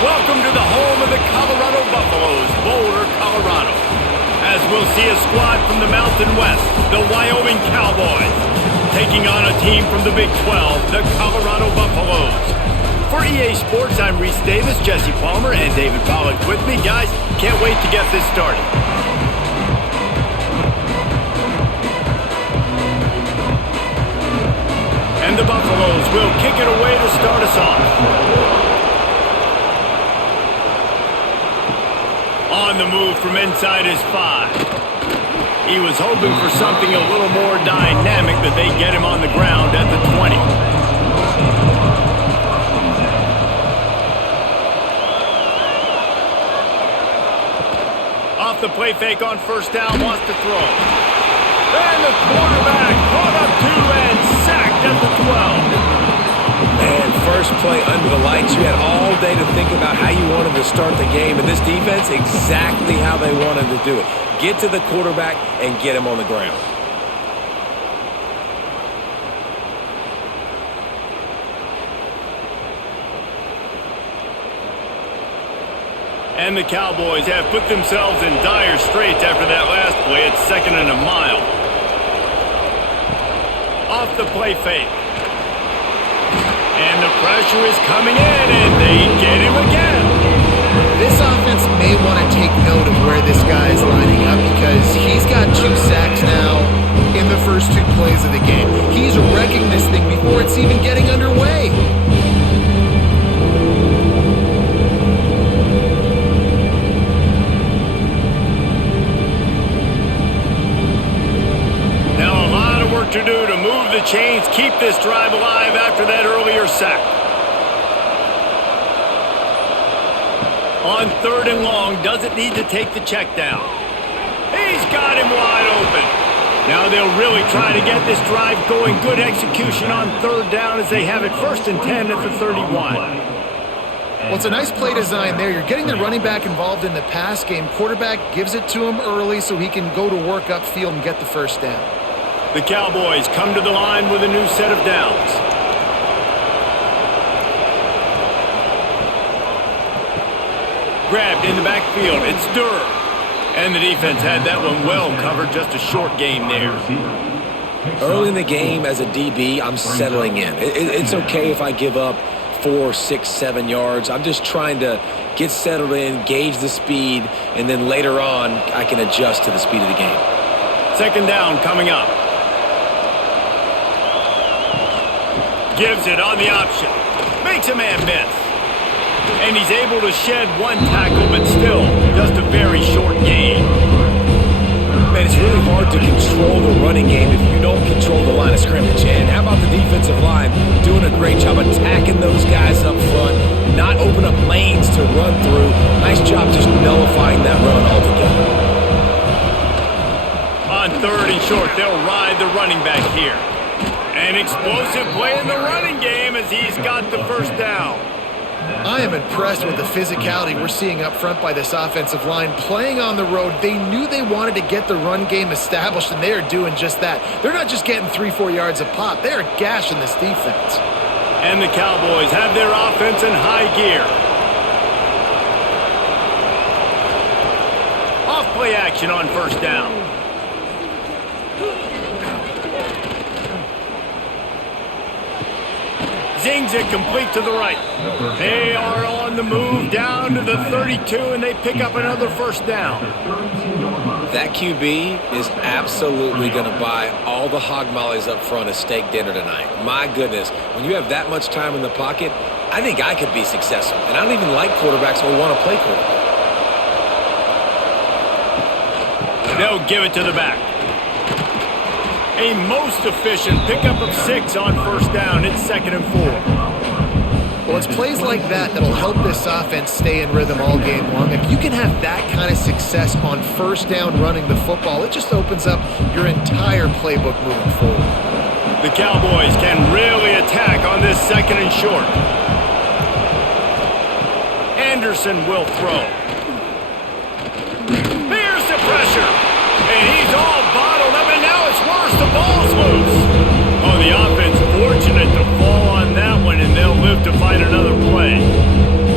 Welcome to the home of the Colorado Buffaloes, Boulder, Colorado. As we'll see a squad from the Mountain West, the Wyoming Cowboys, taking on a team from the Big 12, the Colorado Buffaloes. For EA Sports, I'm Reese Davis, Jesse Palmer, and David Pollack with me. Guys, can't wait to get this started. And the Buffaloes will kick it away to start us off. On the move from inside his 5. He was hoping for something a little more dynamic, that they get him on the ground at the 20. Off the play fake on first down, wants to throw. And the quarterback caught up to and sacked at the 12. Man, first play under the lights. You had all day to think about how you wanted to start the game. And this defense, exactly how they wanted to do it. Get to the quarterback and get him on the ground. And the Cowboys have put themselves in dire straits after that last play. It's 2nd and a mile. Off the play fake. And the pressure is coming in, and they get him again. This offense may want to take note of where this guy is lining up, because he's got 2 sacks now in the first 2 plays of the game. He's wrecking this thing before it's even getting underway. To do to move the chains, keep this drive alive after that earlier sack. On 3rd and long, doesn't need to take the check down. He's got him wide open. Now they'll really try to get this drive going. Good execution on 3rd down as they have it 1st and 10 at the 31. Well, it's a nice play design there. You're getting the running back involved in the pass game. Quarterback gives it to him early so he can go to work upfield and get the first down. The Cowboys come to the line with a new set of downs. Grabbed in the backfield. It's Durr. And the defense had that one well covered. Just a short game there. Early in the game as a DB, I'm settling in. It's okay if I give up 4, 6, 7 yards. I'm just trying to get settled in, gauge the speed, and then later on, I can adjust to the speed of the game. 2nd down coming up. Gives it on the option. Makes a man miss. And he's able to shed 1 tackle, but still just a very short game. Man, it's really hard to control the running game if you don't control the line of scrimmage. And how about the defensive line doing a great job attacking those guys up front, not open up lanes to run through. Nice job just nullifying that run altogether. On 3rd and short, they'll ride the running back here. An explosive play in the running game as he's got the first down. I am impressed with the physicality we're seeing up front by this offensive line. Playing on the road, they knew they wanted to get the run game established, and they are doing just that. They're not just getting 3-4 yards a pop. They are gashing this defense. And the Cowboys have their offense in high gear. Off play action on 1st down. Zings it complete to the right. They are on the move down to the 32, and they pick up another 1st down. That QB is absolutely going to buy all the hog mollies up front as steak dinner tonight. My goodness, when you have that much time in the pocket, I think I could be successful. And I don't even like quarterbacks or want to play quarterback. They'll give it to the back. A most efficient pickup of 6 on 1st down. It's 2nd and 4. Well, it's plays like that that'll help this offense stay in rhythm all game long. If you can have that kind of success on 1st down running the football, it just opens up your entire playbook moving forward. The Cowboys can really attack on this 2nd and short. Anderson will throw. Here's the pressure. And he's all bottled up, and now it's worse. The ball's loose. Oh, the offense fortunate to fall on that one, and they'll live to fight another play.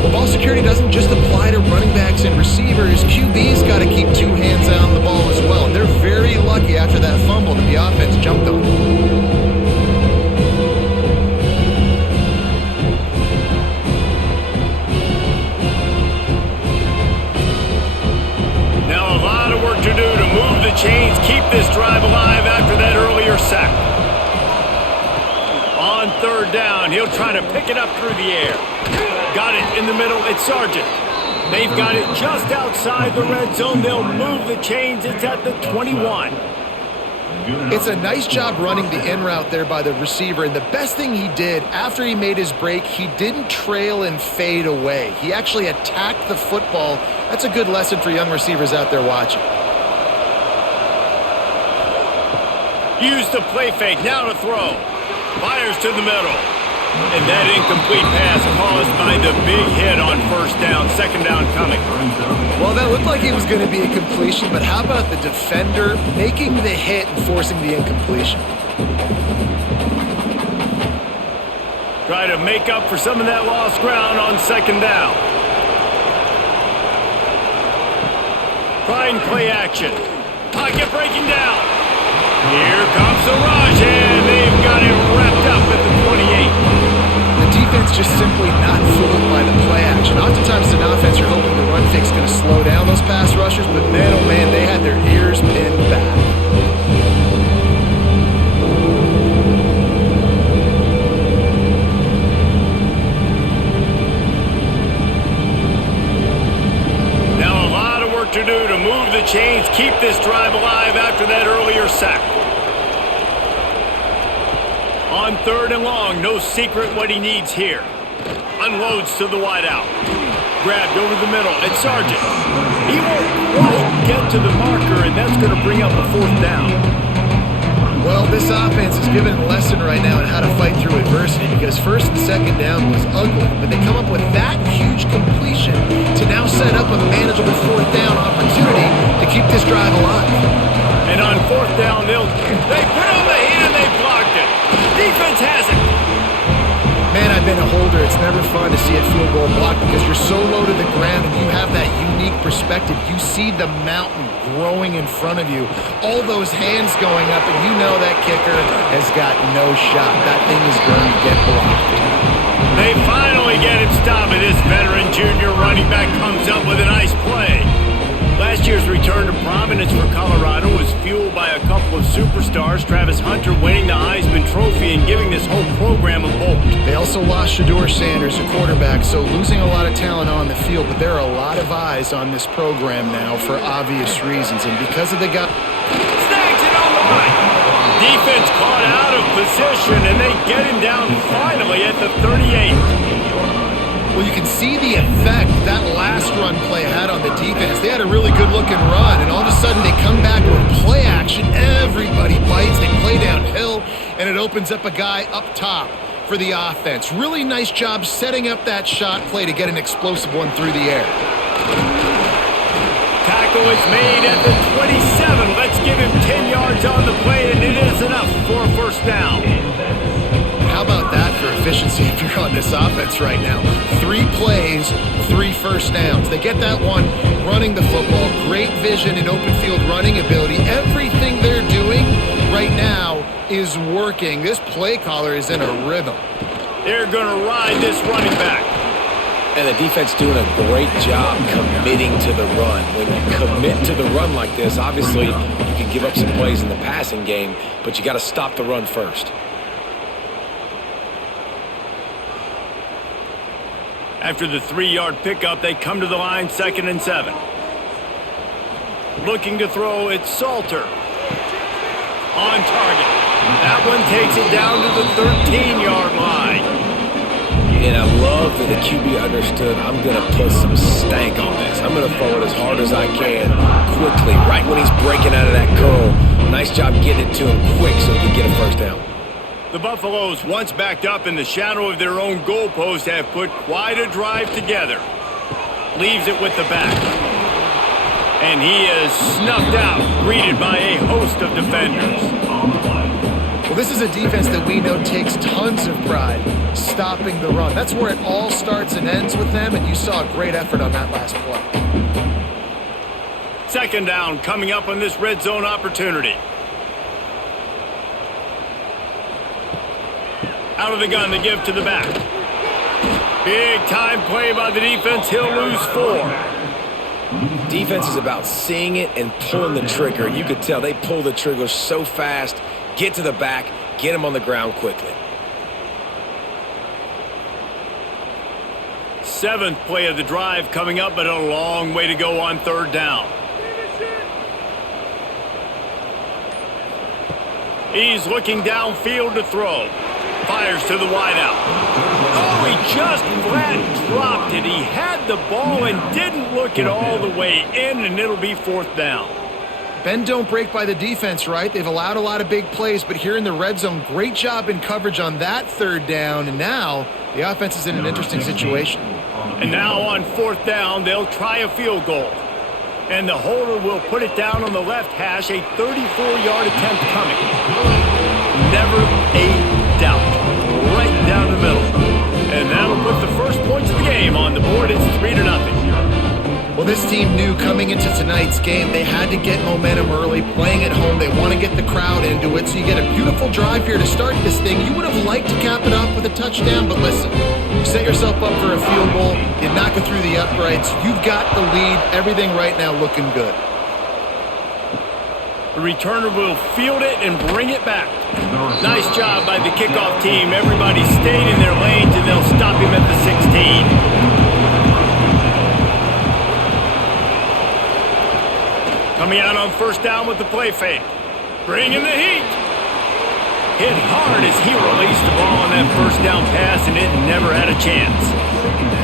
Well, ball security doesn't just apply to running backs and receivers. QB's got to keep two hands on the ball as well. And they're very lucky after that fumble that the offense jumped on. Now a lot of work to do to move the chains, keep this drive alive after that earlier sack. On third down, he'll try to pick it up through the air. Got it in the middle, it's Sargent. They've got it just outside the red zone. They'll move the chains. It's at the 21. It's a nice job running the in route there by the receiver. And the best thing he did after he made his break, he didn't trail and fade away. He actually attacked the football. That's a good lesson for young receivers out there watching. Use the play fake. Now to throw. Fires to the middle. And that incomplete pass caused by the big hit on first down. Second down coming. Well, that looked like it was going to be a completion, but how about the defender making the hit and forcing the incompletion? Try to make up for some of that lost ground on second down. Try and play action. Pocket breaking down. Here comes the rush, and they've got it wrapped up at the 28. The defense just simply not fooled by the play action. Oftentimes, an offense, you're hoping the run fake's going to slow down those pass rushers, but man, oh man, they had their ears pinned back. Now a lot of work to do to move the chains, keep this drive alive after that earlier sack. On third and long, no secret what he needs here. Unloads to the wideout. Grabbed over the middle. It's Sargent. He won't quite get to the marker, and that's going to bring up a fourth down. Well, this offense is giving a lesson right now on how to fight through adversity because first and second down was ugly, but they come up with that huge completion to now set up a manageable fourth down opportunity to keep this drive alive. And on fourth down, they put on the heat and they blocked it. Defense has it. Man, I've been a holder. It's never fun to see a field goal blocked because you're so low to the ground and you have that unique perspective. You see the mountain growing in front of you. All those hands going up, and you know that kicker has got no shot. That thing is going to get blocked. They finally get him stopped, and this veteran junior running back comes up with a nice play. Last year's return to prominence for Colorado was fueled by a couple of superstars, Travis Hunter winning the Heisman Trophy and giving this whole program a bolt. They also lost Shedeur Sanders, a quarterback, so losing a lot of talent on the field, but there are a lot of eyes on this program now for obvious reasons, and because of the guy... Snags it on the right. Defense caught out of position, and they get him down finally at the 38. Well, you can see the effect that last run play had on the defense. They had a really good-looking run, and all of a sudden they come back with play action. Everybody bites. They play downhill, and it opens up a guy up top for the offense. Really nice job setting up that shot play to get an explosive one through the air. Tackle is made at the 27. Let's give him 10 yards on the play, and it is enough for a first down. How about that for efficiency if you're on this offense right now? 3 plays, 3 first downs. They get that one running the football, great vision and open field running ability. Everything they're doing right now is working. This play caller is in a rhythm. They're going to ride this running back. And the defense doing a great job committing to the run. When you commit to the run like this, obviously you can give up some plays in the passing game, but you got to stop the run first. After the 3-yard pickup, they come to the line, 2nd and 7. Looking to throw, it's Salter. On target. That one takes it down to the 13-yard line. And I love that the QB understood, I'm going to put some stank on this. I'm going to throw it as hard as I can, quickly, right when he's breaking out of that curl. Nice job getting it to him quick so he can get a first down. The Buffaloes, once backed up in the shadow of their own goalpost, have put quite a drive together. Leaves it with the back. And he is snuffed out, greeted by a host of defenders. Well, this is a defense that we know takes tons of pride stopping the run. That's where it all starts and ends with them, and you saw a great effort on that last play. Second down coming up on this red zone opportunity. Out of the gun to give to the back. Big time play by the defense. He'll lose 4. Defense is about seeing it and pulling the trigger. You could tell they pull the trigger so fast, get to the back, get him on the ground quickly. 7th play of the drive coming up, but a long way to go on third down. He's looking downfield to throw. Fires to the wideout. Oh, he just flat dropped it. He had the ball and didn't look it all the way in, and it'll be 4th down. Bend don't break by the defense, right? They've allowed a lot of big plays, but here in the red zone, great job in coverage on that third down, and now the offense is in an interesting situation. And now on 4th down, they'll try a field goal. And the holder will put it down on the left hash, a 34-yard attempt coming. Never a doubt. Right down the middle. And that'll put the first points of the game on the board. It's 3-0. Well, this team knew coming into tonight's game they had to get momentum early, playing at home. They want to get the crowd into it, so you get a beautiful drive here to start this thing. You would have liked to cap it off with a touchdown, but listen, you set yourself up for a field goal, you knock it through the uprights, you've got the lead, everything right now looking good. The returner will field it and bring it back. Nice job by the kickoff team. Everybody stayed in their lanes, and they'll stop him at the 16. Coming out on 1st down with the play fake. Bringing the heat. Hit hard as he released the ball on that 1st down pass, and it never had a chance.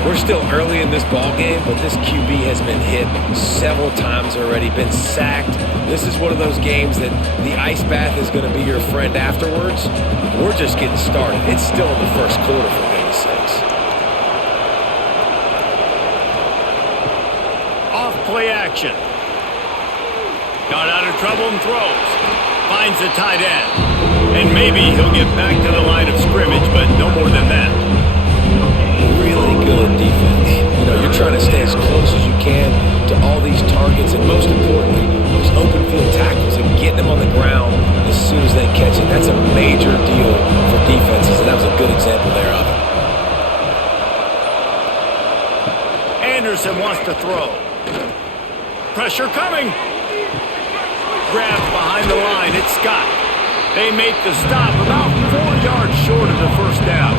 We're still early in this ball game, but this QB has been hit several times already, been sacked. This is one of those games that the ice bath is going to be your friend afterwards. We're just getting started. It's still in the first quarter, for goodness sakes. Off play action. Got out of trouble and throws. Finds the tight end. And maybe he'll get back to the line of scrimmage, but no more than that. Really good defense. You know, you're trying to stay as close as you can to all these targets, and most importantly, those open field tackles and getting them on the ground as soon as they catch it. That's a major deal for defenses, and that was a good example there of it. Anderson wants to throw. Pressure coming. Grabbed behind the line. It's Scott. They make the stop about 4 yards short of the 1st down.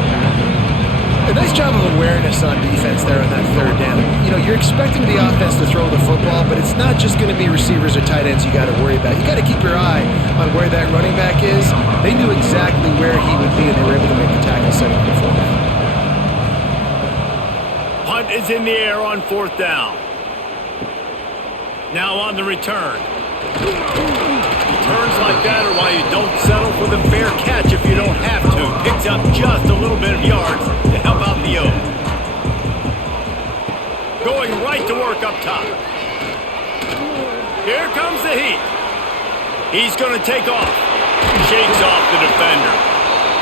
A nice job of awareness on defense there on that 3rd down. You know, you're expecting the offense to throw the football, but it's not just going to be receivers or tight ends you got to worry about. You got to keep your eye on where that running back is. They knew exactly where he would be, and they were able to make the tackle setting up for him. Punt is in the air on 4th down. Now on the return. Returns like that are why you don't settle for the fair catch if you don't have to. Picks up just a little bit of yards to help out the O. Going right to work up top. Here comes the heat. He's going to take off. Shakes off the defender.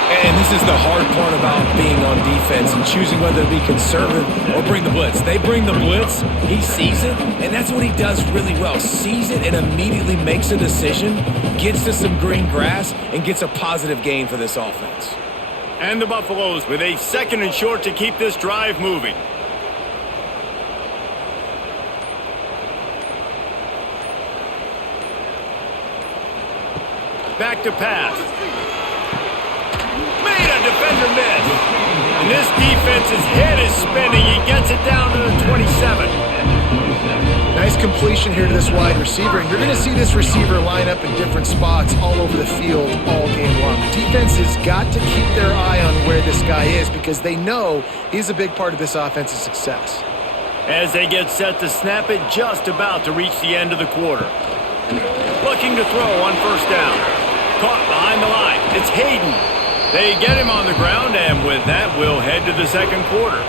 And this is the hard part about being on defense and choosing whether to be conservative or bring the blitz. They bring the blitz, he sees it, and that's what he does really well. Sees it and immediately makes a decision, gets to some green grass, and gets a positive gain for this offense. And the Buffaloes with a 2nd and short to keep this drive moving. Back to pass. Defender miss. And this defense's head is spinning. He gets it down to the 27. Nice completion here to this wide receiver. And you're going to see this receiver line up in different spots all over the field all game long. Defense has got to keep their eye on where this guy is because they know he's a big part of this offense's success. As they get set to snap it, just about to reach the end of the quarter. Looking to throw on 1st down. Caught behind the line. It's Hayden. They get him on the ground, and with that, we'll head to the 2nd quarter.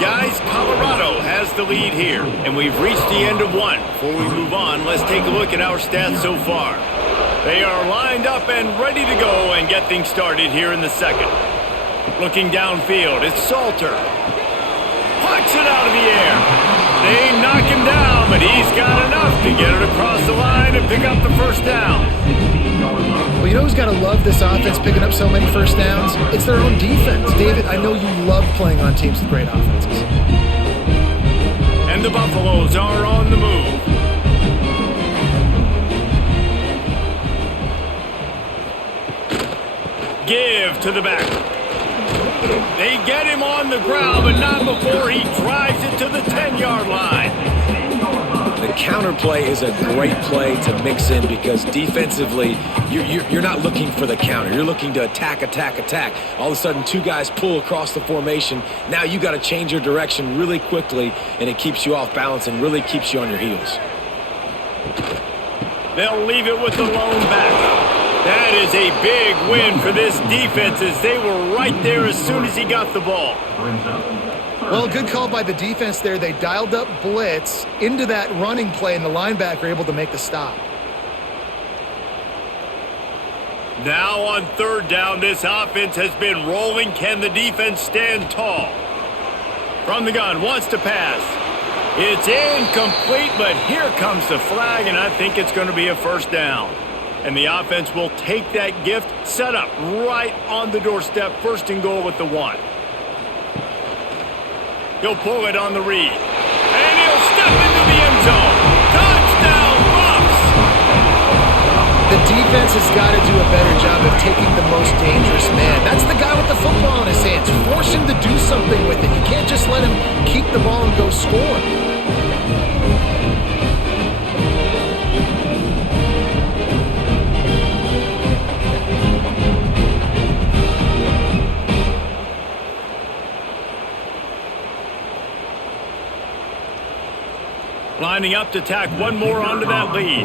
Guys, Colorado has the lead here, and we've reached the end of one. Before we move on, let's take a look at our stats so far. They are lined up and ready to go and get things started here in the second. Looking downfield, it's Salter. Pucks it out of the air. They knock him down, but he's got enough to get it across the line and pick up the first down. Well, you know who's got to love this offense picking up so many first downs? It's their own defense. David, I know you love playing on teams with great offenses. And the Buffaloes are on the move. Give to the back. They get him on the ground, but not before he drives it to the 10-yard line. The counter play is a great play to mix in because defensively, you're not looking for the counter. You're looking to attack. All of a sudden, two guys pull across the formation. Now you got to change your direction really quickly, and it keeps you off balance and really keeps you on your heels. They'll leave it with the lone back. That is a big win for this defense as they were right there as soon as he got the ball. Well, good call by the defense there. They dialed up blitz into that running play, and the linebacker able to make the stop. Now on third down, this offense has been rolling. Can the defense stand tall? From the gun, wants to pass. It's incomplete, but here comes the flag, and I think it's going to be a first down. And the offense will take that gift, set up right on the doorstep, first and goal with the 1. He'll pull it on the read. And he'll step into the end zone. Touchdown, Buffs! The defense has got to do a better job of taking the most dangerous man. That's the guy with the football in his hands. Force him to do something with it. You can't just let him keep the ball and go score. Lining up to tack one more onto that lead.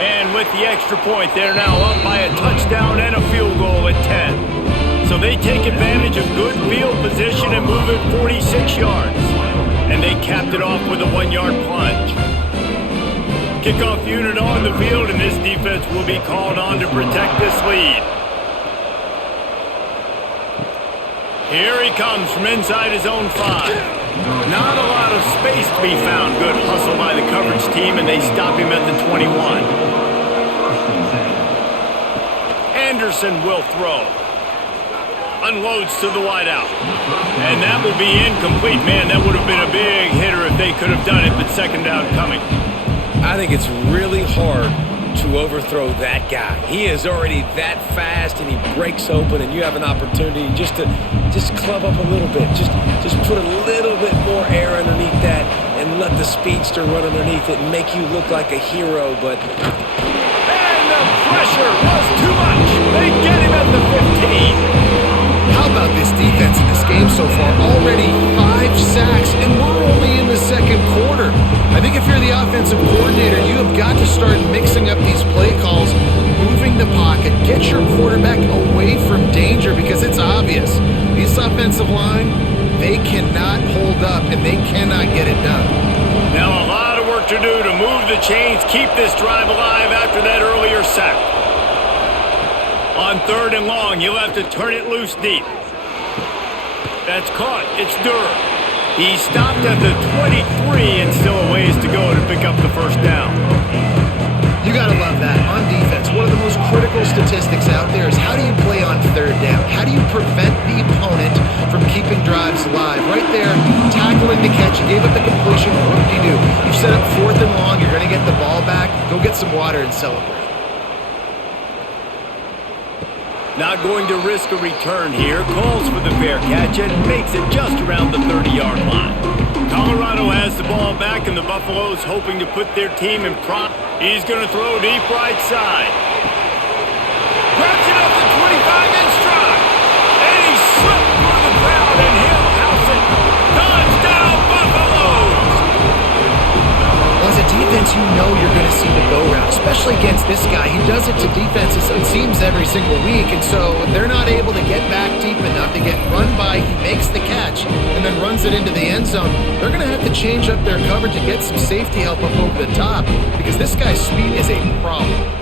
And with the extra point, they're now up by a touchdown and a field goal at 10. So they take advantage of good field position and move it 46 yards. And they capped it off with a 1-yard plunge. Kickoff unit on the field, and this defense will be called on to protect this lead. Here he comes from inside his own 5. Not a lot of space to be found. Good hustle by the coverage team, and they stop him at the 21. Anderson will throw. Unloads to the wideout. And that will be incomplete. Man, that would have been a big hitter if they could have done it, but second down coming. I think it's really hard to overthrow that guy. He is already that fast, and he breaks open, and you have an opportunity just to club up a little bit. Just put a little bit more air underneath that and let the speedster run underneath it and make you look like a hero, but... And the pressure was too much. They get him at the 15. How about this defense in this game so far? Already 5 sacks, and we're only in the second quarter. I think if you're the offensive coordinator, you have got to start mixing up these play calls, moving the pocket, get your quarterback away from danger because it's obvious. This offensive line, they cannot hold up, and they cannot get it done. Now a lot of work to do to move the chains, keep this drive alive after that earlier sack. On third and long, you'll have to turn it loose deep. That's caught. It's Durr. He stopped at the 23 and still a ways to go to pick up the first down. You got to love that. On defense, one of the most critical statistics out there is how do you play on third down? How do you prevent the opponent from keeping drives alive? Right there, tackling the catch. You gave up the completion. What do? You set up fourth and long. You're going to get the ball back. Go get some water and celebrate. Not going to risk a return here. Calls for the fair catch and makes it just around the 30-yard line. Colorado has the ball back, and the Buffaloes hoping to put their team in front. He's going to throw deep right side. Grabs it up to 25 in stride. And he slipped through the crowd, and he'll house it. Touchdown, Buffaloes! Well, as a defense, you know you're going to see the go route, especially against this guy. He does it to defenses, it seems, every single week, and so they're not able to get back deep enough to get run by. He makes the catch and then runs it into the end zone. They're going to have to change up their coverage and get some safety help up over the top because this guy's speed is a problem.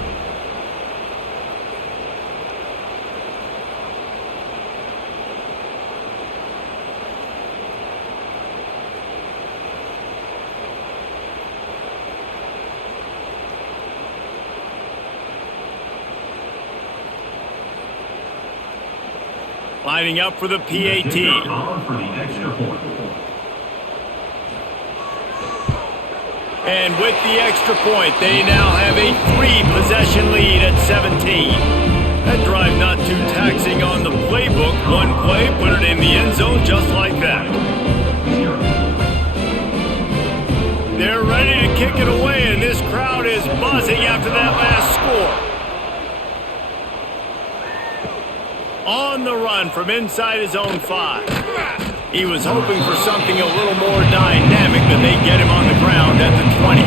Lining up for the PAT. And with the extra point, they now have a 3-possession lead at 17. That drive not too taxing on the playbook. One play, put it in the end zone just like that. They're ready to kick it away, and this crowd is buzzing after that last score. On the run from inside his own 5. He was hoping for something a little more dynamic, but they get him on the ground at the 20.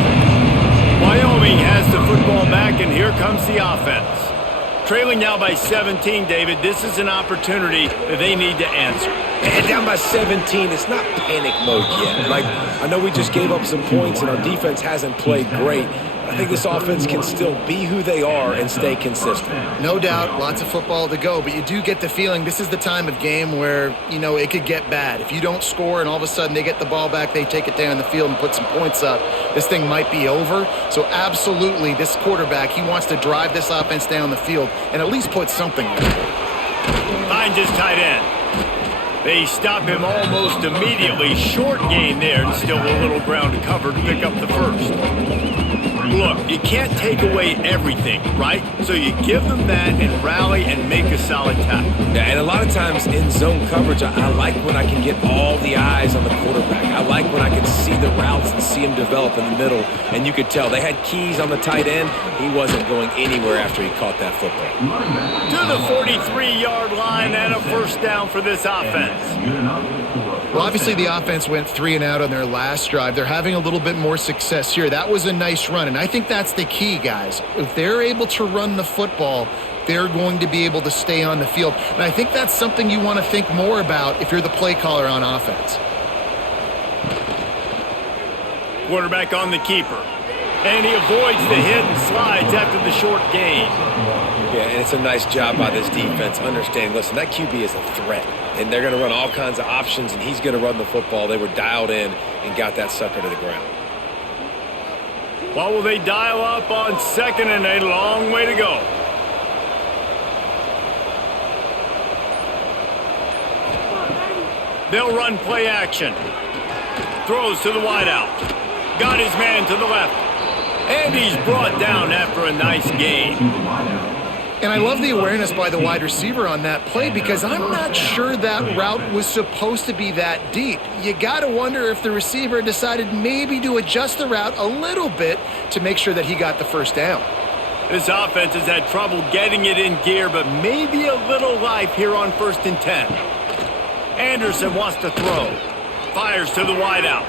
Wyoming has the football back, and here comes the offense. Trailing now by 17, David, this is an opportunity that they need to answer. And down by 17, it's not panic mode yet. Like, I know we just gave up some points, and our defense hasn't played great. I think this offense can still be who they are and stay consistent. No doubt, lots of football to go, but you do get the feeling this is the time of game where, you know, it could get bad. If you don't score and all of a sudden they get the ball back, they take it down the field and put some points up, this thing might be over. So absolutely, this quarterback, he wants to drive this offense down the field and at least put something in. Finds his tight end. They stop him almost immediately. Short gain there, and still a little ground to cover to pick up the first. Look, you can't take away everything, right? So you give them that and rally and make a solid tackle. Yeah, and a lot of times in zone coverage, I like when I can get all the eyes on the quarterback. I like when I can see the routes and see him develop in the middle. And you could tell they had keys on the tight end. He wasn't going anywhere after he caught that football. To the 43-yard line and a first down for this offense. Well, obviously the offense went 3 and out on their last drive. They're having a little bit more success here. That was a nice run, and I think that's the key, guys. If they're able to run the football, they're going to be able to stay on the field. And I think that's something you want to think more about if you're the play caller on offense. Quarterback on the keeper. And he avoids the hit and slides after the short gain. Yeah, and it's a nice job by this defense. Understand, listen, that QB is a threat. And they're going to run all kinds of options, and he's going to run the football. They were dialed in and got that sucker to the ground. What will they dial up on second and a long way to go? They'll run play action. Throws to the wideout. Got his man to the left. And he's brought down after a nice gain. And I love the awareness by the wide receiver on that play because I'm not sure that route was supposed to be that deep. You got to wonder if the receiver decided maybe to adjust the route a little bit to make sure that he got the first down. This offense has had trouble getting it in gear, but maybe a little life here on 1st and 10. Anderson wants to throw. Fires to the wideout.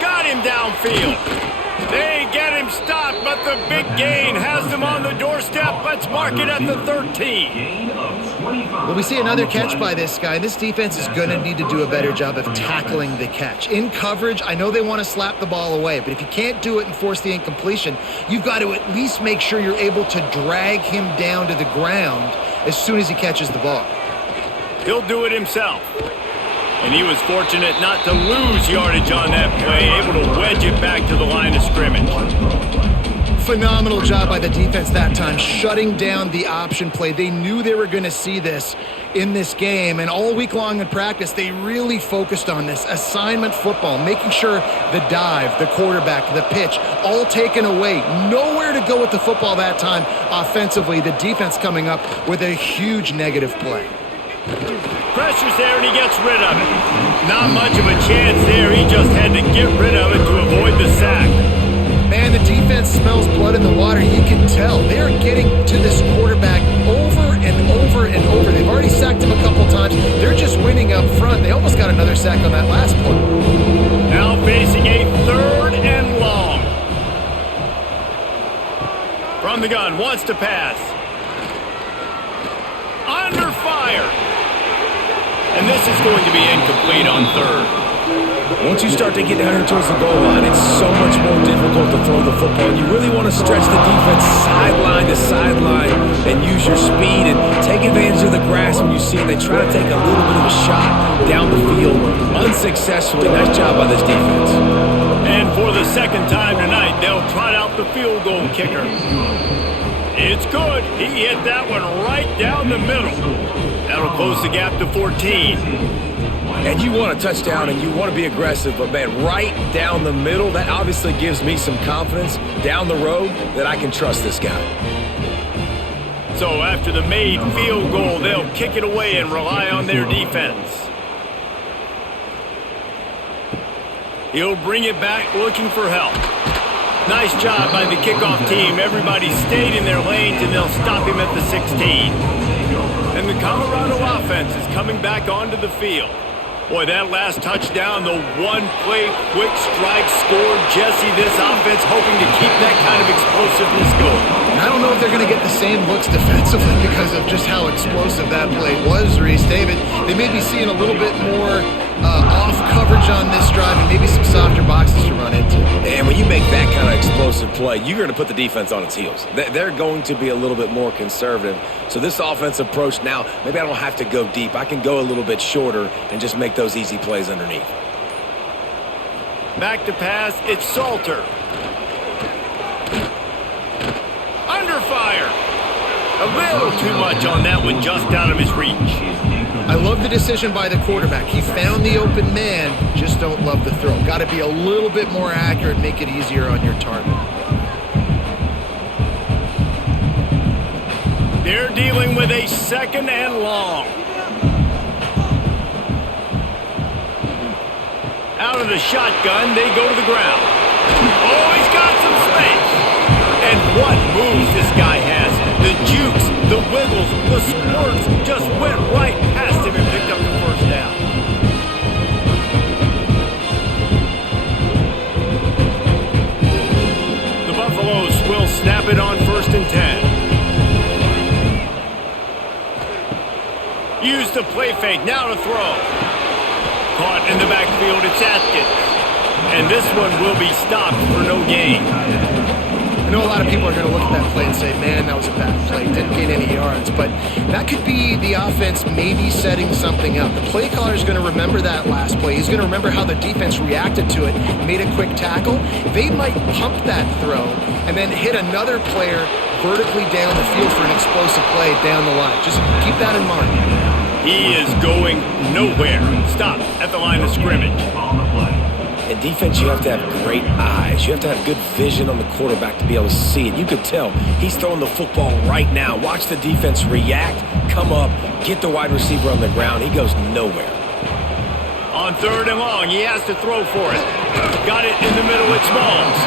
Got him downfield. They get him stopped, but the big gain has them on the doorstep. Let's mark it at the 13. Well, we see another catch by this guy. This defense is going to need to do a better job of tackling the catch. In coverage, I know they want to slap the ball away, but if you can't do it and force the incompletion, you've got to at least make sure you're able to drag him down to the ground as soon as he catches the ball. He'll do it himself. And he was fortunate not to lose yardage on that play, able to wedge it back to the line of scrimmage. Phenomenal job by the defense that time, shutting down the option play. They knew they were going to see this in this game, and all week long in practice, they really focused on this assignment football, making sure the dive, the quarterback, the pitch, all taken away. Nowhere to go with the football that time offensively. The defense coming up with a huge negative play. Pressure's there and he gets rid of it. Not much of a chance there. He just had to get rid of it to avoid the sack. Man, the defense smells blood in the water. You can tell. They are getting to this quarterback over and over and over. They've already sacked him a couple times. They're just winning up front. They almost got another sack on that last play. Now facing a 3rd and long. From the gun, wants to pass. Under fire. And this is going to be incomplete on third. Once you start to get down here towards the goal line, it's so much more difficult to throw the football. You really want to stretch the defense sideline to sideline and use your speed and take advantage of the grass when you see it. They try to take a little bit of a shot down the field unsuccessfully. Nice job by this defense. And for the second time tonight, they'll trot out the field goal kicker. It's good. He hit that one right down the middle. That'll close the gap to 14. And you want a touchdown and you want to be aggressive, but man, right down the middle, that obviously gives me some confidence down the road that I can trust this guy. So after the made field goal, they'll kick it away and rely on their defense. He'll bring it back looking for help. Nice job by the kickoff team. Everybody stayed in their lanes and they'll stop him at the 16. And the Colorado offense is coming back onto the field. Boy, that last touchdown, the one-play quick strike score. Jesse, this offense hoping to keep that kind of explosiveness going. I don't know if they're going to get the same looks defensively because of just how explosive that play was, Reese. David, they may be seeing a little bit more off coverage on this drive and maybe some softer boxes to run into. And when you make that kind of explosive play, you're going to put the defense on its heels. They're going to be a little bit more conservative. So this offensive approach now, maybe I don't have to go deep. I can go a little bit shorter and just make those easy plays underneath. Back to pass, it's Salter. Under fire. A little too much on that one, just out of his reach. I love the decision by the quarterback. He found the open man, just don't love the throw. Got to be a little bit more accurate, make it easier on your target. They're dealing with a second and long. Out of the shotgun, they go to the ground. Oh, he's got some space. And what moves this guy has. The jukes, the wiggles, the squirts just went right past him and picked up the first down. The Buffaloes will snap it on 1st and 10. Use the play fake, now to throw. Caught in the backfield, it's Atkins. And this one will be stopped for no gain. I know a lot of people are going to look at that play and say, man, that was a bad play, didn't gain any yards. But that could be the offense maybe setting something up. The play caller is going to remember that last play. He's going to remember how the defense reacted to it, made a quick tackle. They might pump that throw and then hit another player vertically down the field for an explosive play down the line. Just keep that in mind. He is going nowhere. Stop at the line of scrimmage. In defense, you have to have great eyes. You have to have good vision on the quarterback to be able to see it. You could tell he's throwing the football right now. Watch the defense react, come up, get the wide receiver on the ground. He goes nowhere. On 3rd and long, he has to throw for it. Got it in the middle with Smalls.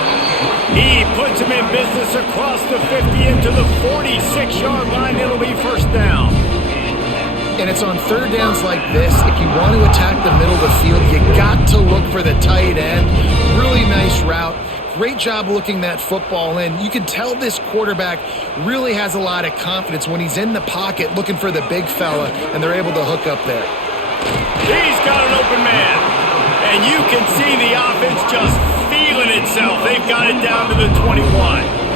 He puts him in business across the 50 into the 46-yard line. It'll be 1st down. And it's on 3rd downs like this. If you want to attack the middle of the field, you got to look for the tight end. Really nice route. Great job looking that football in. You can tell this quarterback really has a lot of confidence when he's in the pocket looking for the big fella, and they're able to hook up there. He's got an open man. And you can see the offense just feeling itself. They've got it down to the 21.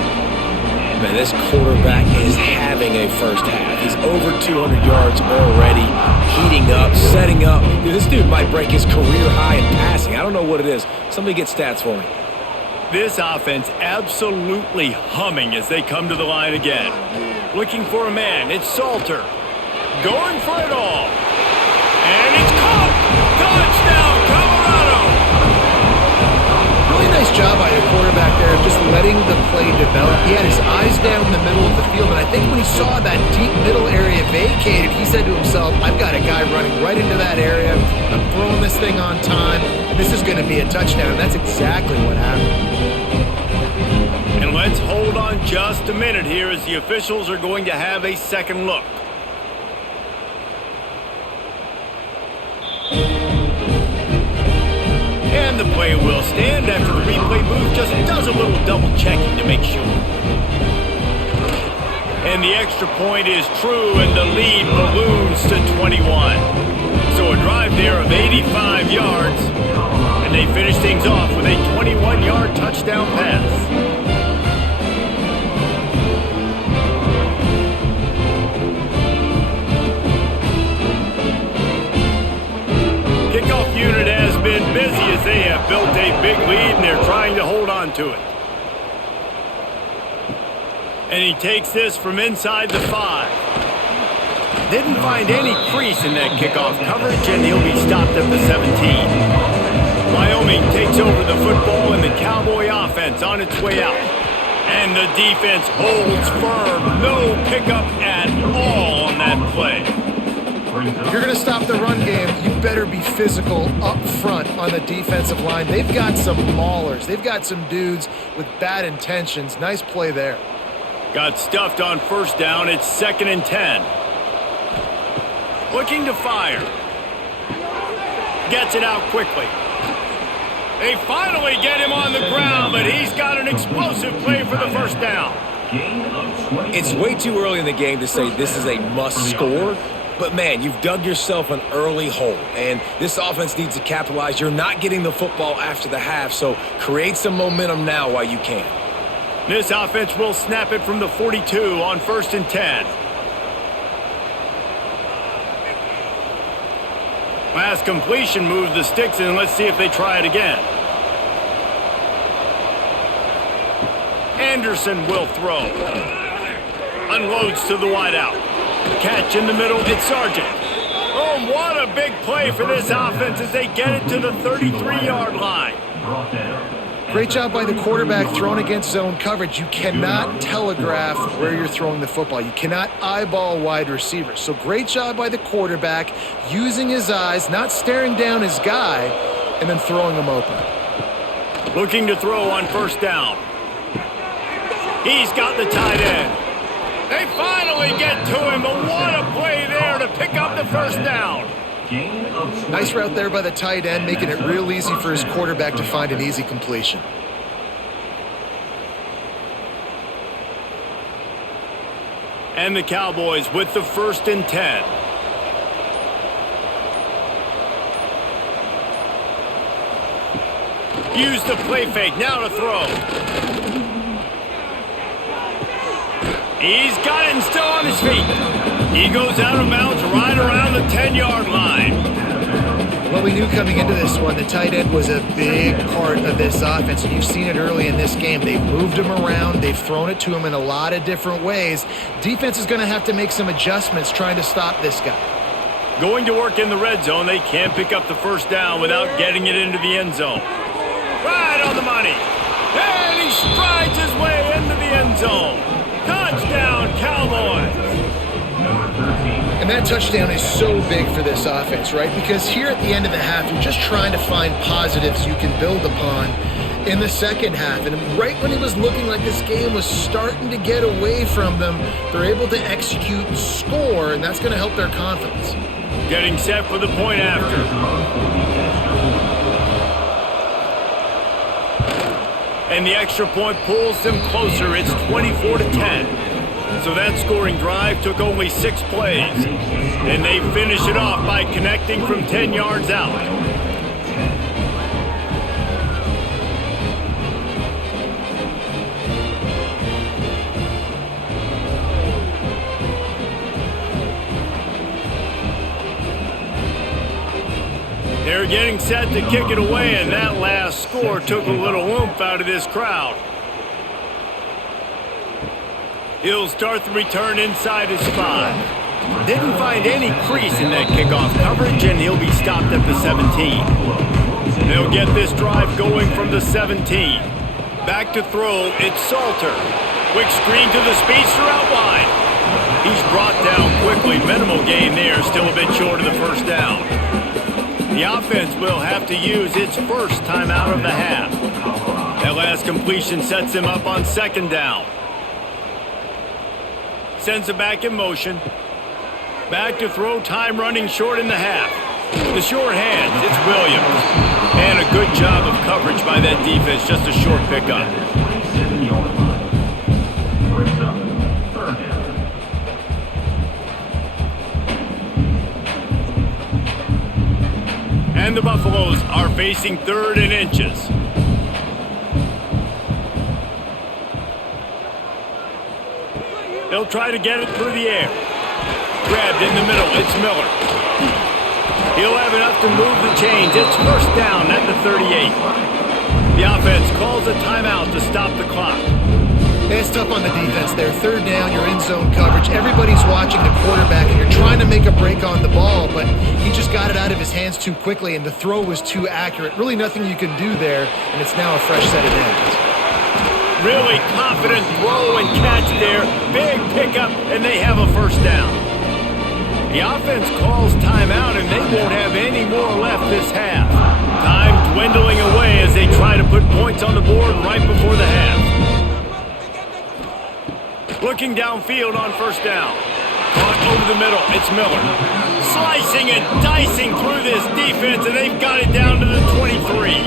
Man, this quarterback is having a first half. He's over 200 yards already, heating up, setting up. Dude, this dude might break his career high in passing. I don't know what it is. Somebody get stats for me. This offense absolutely humming as they come to the line again. Looking for a man. It's Salter. Going for it all. And it's caught. Touchdown, Colorado. Really nice job by the quarterback there of just letting the play develop. He had his eyes down in the middle of the field, and I think when he saw that deep middle area vacated, he said to himself, I've got a guy running right into that area. I'm throwing this thing on time, and this is going to be a touchdown. And that's exactly what happened. And let's hold on just a minute here as the officials are going to have a second look. And the play will stand after the replay booth just does a little double checking to make sure. And the extra point is true, and the lead balloons to 21. So a drive there of 85 yards, and they finish things off with a 21-yard touchdown pass. Kickoff unit has been busy as they have built a big lead, and they're trying to hold on to it. And he takes this from inside the 5. Didn't find any crease in that kickoff coverage, and he'll be stopped at the 17. Wyoming takes over the football, and the Cowboy offense on its way out. And the defense holds firm. No pickup at all on that play. If you're going to stop the run game, you better be physical up front on the defensive line. They've got some maulers. They've got some dudes with bad intentions. Nice play there. Got stuffed on first down. It's 2nd and 10. Looking to fire. Gets it out quickly. They finally get him on the ground, but he's got an explosive play for the first down. It's way too early in the game to say this is a must score. But, man, you've dug yourself an early hole, and this offense needs to capitalize. You're not getting the football after the half, so create some momentum now while you can. This offense will snap it from the 42 on 1st and 10. Last completion moves the sticks in. Let's see if they try it again. Anderson will throw. Unloads to the wideout. Catch in the middle, it's Sargent. Oh, what a big play for this offense as they get it to the 33-yard line. Great job by the quarterback thrown against zone coverage. You cannot telegraph where you're throwing the football. You cannot eyeball wide receivers. So great job by the quarterback using his eyes, not staring down his guy, and then throwing him open. Looking to throw on first down. He's got the tight end. They finally get to him, but what a play there to pick up the first down. Nice route there by the tight end, making it real easy for his quarterback to find an easy completion. And the Cowboys with the 1st and 10. Use the play fake, now to throw. He's got it and still on his feet. He goes out of bounds right around the 10-yard line. Well, we knew coming into this one, the tight end was a big part of this offense, and you've seen it early in this game. They've moved him around. They've thrown it to him in a lot of different ways. Defense is going to have to make some adjustments trying to stop this guy. Going to work in the red zone. They can't pick up the first down without getting it into the end zone. Right on the money. And he strides his way into the end zone. Touchdown, Cowboys! And that touchdown is so big for this offense, right? Because here at the end of the half, you're just trying to find positives you can build upon in the second half. And right when it was looking like this game was starting to get away from them, they're able to execute and score, and that's going to help their confidence. Getting set for the point after. And the extra point pulls them closer. It's 24-10. So that scoring drive took only 6 plays. And they finish it off by connecting from 10 yards out. They're getting set to kick it away, and that last score took a little oomph out of this crowd. He'll start the return inside his 5. Didn't find any crease in that kickoff coverage, and he'll be stopped at the 17. They'll get this drive going from the 17. Back to throw, it's Salter. Quick screen to the speedster out wide. He's brought down quickly. Minimal gain there, still a bit short of the first down. The offense will have to use its first timeout of the half. That last completion sets him up on 2nd down. Sends it back in motion. Back to throw, time running short in the half. The short hands, it's Williams. And a good job of coverage by that defense, just a short pickup. And the Buffaloes are facing 3rd and inches. They'll try to get it through the air. Grabbed in the middle. It's Miller. He'll have enough to move the chains. It's 1st down at the 38. The offense calls a timeout to stop the clock. It's tough on the defense there. 3rd down, you're in zone coverage. Everybody's watching the quarterback, and you're trying to make a break on the ball, but he just got it out of his hands too quickly, and the throw was too accurate. Really nothing you can do there, and it's now a fresh set of downs. Really confident throw and catch there. Big pickup, and they have a 1st down. The offense calls timeout, and they won't have any more left this half. Time dwindling away as they try to put points on the board right before the half. Looking downfield on 1st down. Caught over the middle. It's Miller. Slicing and dicing through this defense, and they've got it down to the 23.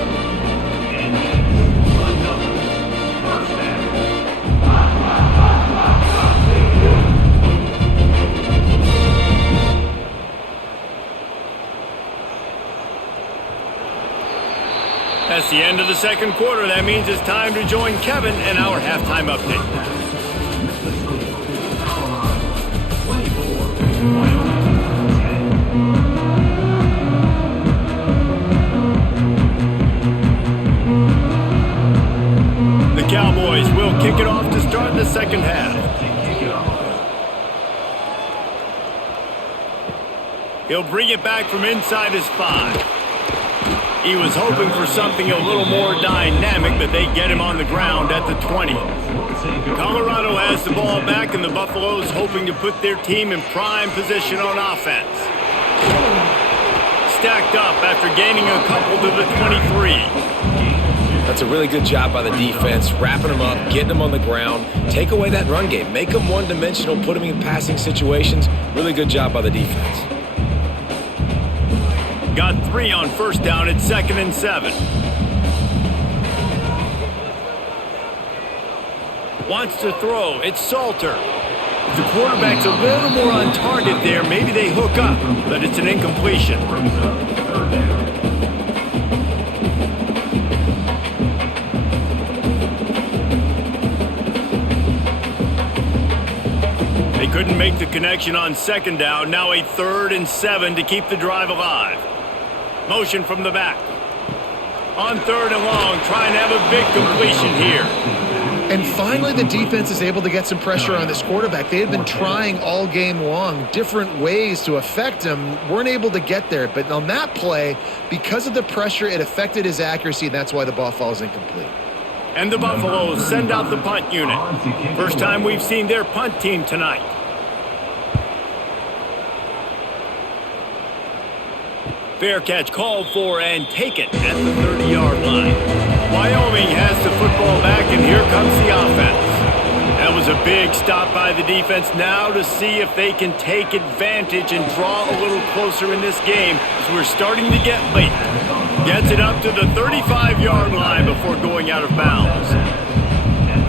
That's the end of the 2nd quarter. That means it's time to join Kevin in our halftime update. The Cowboys will kick it off to start the 2nd half. He'll bring it back from inside his 5. He was hoping for something a little more dynamic, but they get him on the ground at the 20. Colorado has the ball back, and the Buffaloes hoping to put their team in prime position on offense. Stacked up after gaining a couple to the 23. That's a really good job by the defense, wrapping them up, getting them on the ground, take away that run game, make them one-dimensional, put them in passing situations. Really good job by the defense. Got 3 on 1st down at 2nd and 7. Wants to throw. It's Salter. The quarterback's a little more on target there. Maybe they hook up, but it's an incompletion. They couldn't make the connection on 2nd down. Now a 3rd and 7 to keep the drive alive. Motion from the back. On 3rd and long, trying to have a big completion here. And finally, the defense is able to get some pressure on this quarterback. They had been trying all game long different ways to affect him. Weren't able to get there. But on that play, because of the pressure, it affected his accuracy, and that's why the ball falls incomplete. And the Buffaloes send out the punt unit. First time we've seen their punt team tonight. Fair catch called for and taken at the 30-yard line. Wyoming has the football back, and here comes the offense. That was a big stop by the defense. Now to see if they can take advantage and draw a little closer in this game as we're starting to get late. Gets it up to the 35-yard line before going out of bounds.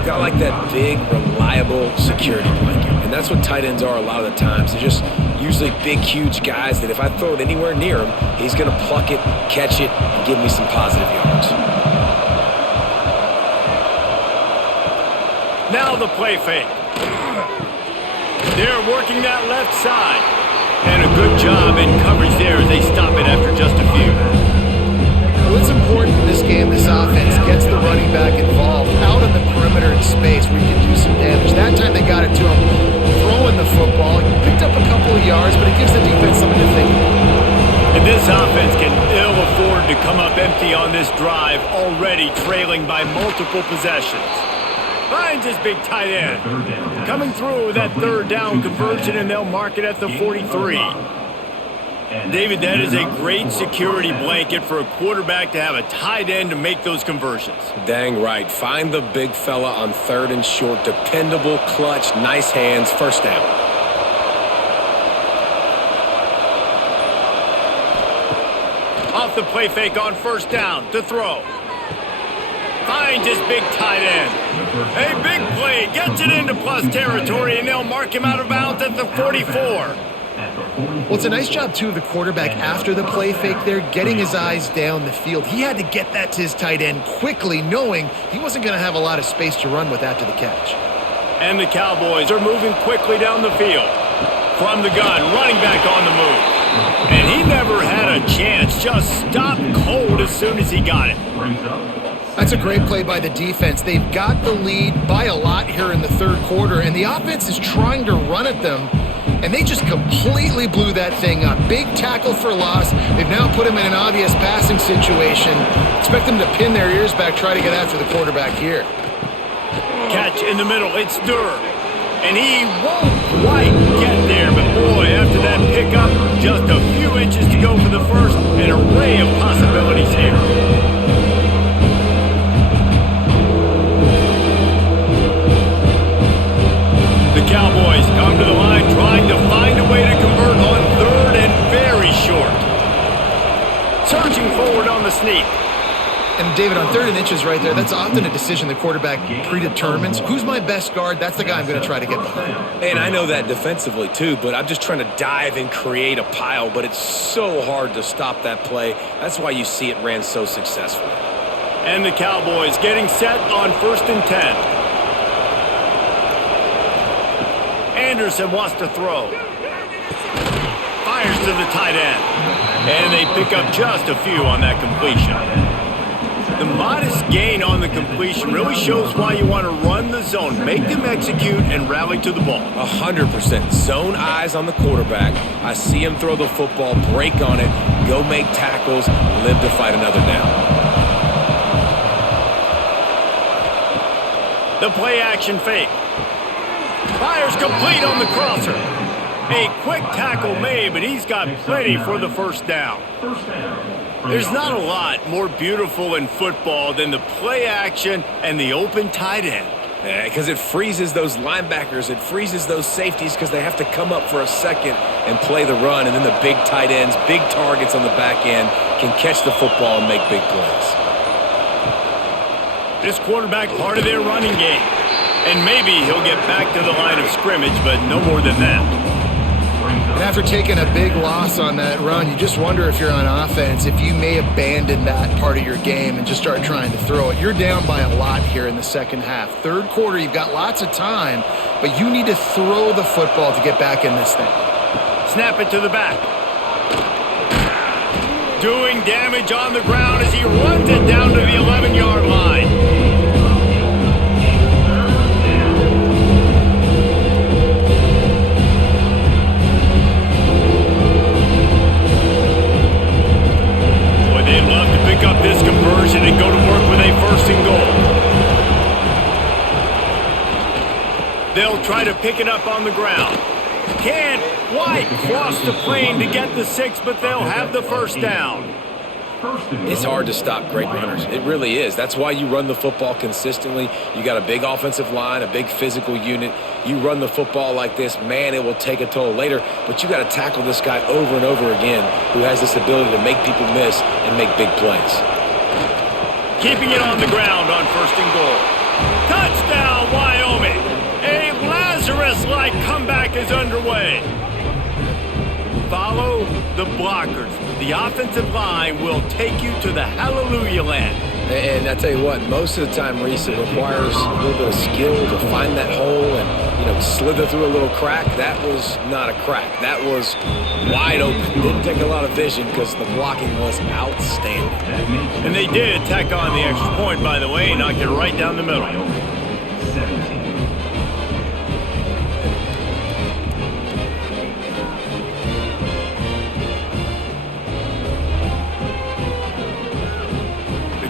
Got like that big, reliable security blanket. And that's what tight ends are a lot of the times. They're just usually big, huge guys that if I throw it anywhere near him, he's going to pluck it, catch it, and give me some positive yards. Now the play fake. They're working that left side. And a good job in coverage there as they stop it after just a few. Well, it's important in this game, this offense gets the running back involved out on the perimeter in space where you can do some damage. That time they got it to him throwing the football. He picked up a couple of yards, but it gives the defense something to think about. And this offense can ill afford to come up empty on this drive, already trailing by multiple possessions. Finds his big tight end. Coming through with that 3rd down conversion, and they'll mark it at the 43. David, that is a great security blanket for a quarterback to have a tight end to make those conversions. Dang right. Find the big fella on 3rd and short. Dependable, clutch, nice hands, 1st down. Off the play fake on 1st down to throw. Finds his big tight end. A big play. Gets it into plus territory, and they'll mark him out of bounds at the 44. Well, it's a nice job, too, of the quarterback after the play fake there, getting his eyes down the field. He had to get that to his tight end quickly, knowing he wasn't going to have a lot of space to run with after the catch. And the Cowboys are moving quickly down the field. From the gun, running back on the move. And he never had a chance, just stopped cold as soon as he got it. That's a great play by the defense. They've got the lead by a lot here in the third quarter, and the offense is trying to run at them, and they just completely blew that thing up. Big tackle for loss. They've now put him in an obvious passing situation. Expect them to pin their ears back, try to get after the quarterback here. Catch in the middle, it's Durr. And he won't quite get there, but boy, after that pickup, just a few inches to go for the first, an array of possibilities here. The Cowboys come to the line trying to find a way to convert on third and very short. Surging forward on the sneak. And David, on third and inches right there, that's often a decision the quarterback predetermines. Who's my best guard? That's the guy I'm going to try to get behind. And I know that defensively too, but I'm just trying to dive and create a pile, but it's so hard to stop that play. That's why you see it ran so successfully. And the Cowboys getting set on 1st and 10. Anderson wants to throw. Fires to the tight end. And they pick up just a few on that completion. The modest gain on the completion really shows why you want to run the zone, make them execute, and rally to the ball. 100%. Zone eyes on the quarterback. I see him throw the football, break on it, go make tackles, live to fight another down. The play action fake. Fires complete on the crosser. A quick tackle made, but he's got plenty for the first down. There's not a lot more beautiful in football than the play action and the open tight end. Because it freezes those linebackers, it freezes those safeties because they have to come up for a second and play the run, and then the big tight ends, big targets on the back end can catch the football and make big plays. This quarterback part of their running game. And maybe he'll get back to the line of scrimmage, but no more than that. And after taking a big loss on that run, you just wonder if you're on offense, if you may abandon that part of your game and just start trying to throw it. You're down by a lot here in the second half. Third quarter, you've got lots of time, but you need to throw the football to get back in this thing. Snap it to the back. Doing damage on the ground as he runs it down to the 11-yard line. Pick up this conversion and go to work with a 1st and goal. They'll try to pick it up on the ground. Can't quite cross the plane to get the 6, but they'll have the first down. It's hard to stop great runners. It really is. That's why you run the football consistently. You got a big offensive line, a big physical unit. You run the football like this, man, it will take a toll later. But you got to tackle this guy over and over again who has this ability to make people miss and make big plays. Keeping it on the ground on 1st and goal. Touchdown, Wyoming. A Lazarus-like comeback is underway. Follow the blockers. The offensive line will take you to the hallelujah land. And I tell you what, most of the time, Reese, it requires a little bit of skill to find that hole and, slither through a little crack. That was not a crack. That was wide open. Didn't take a lot of vision because the blocking was outstanding. And they did tack on the extra point, by the way, knocked it right down the middle.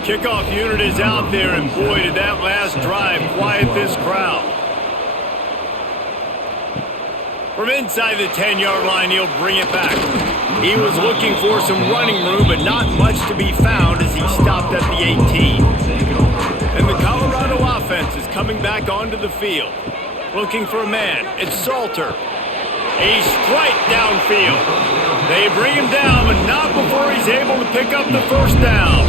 Kickoff unit is out there, and boy, did that last drive quiet this crowd. From inside the 10-yard line, he'll bring it back. He was looking for some running room, but not much to be found as he stopped at the 18. And the Colorado offense is coming back onto the field. Looking for a man. It's Salter. A strike downfield. They bring him down, but not before he's able to pick up the first down.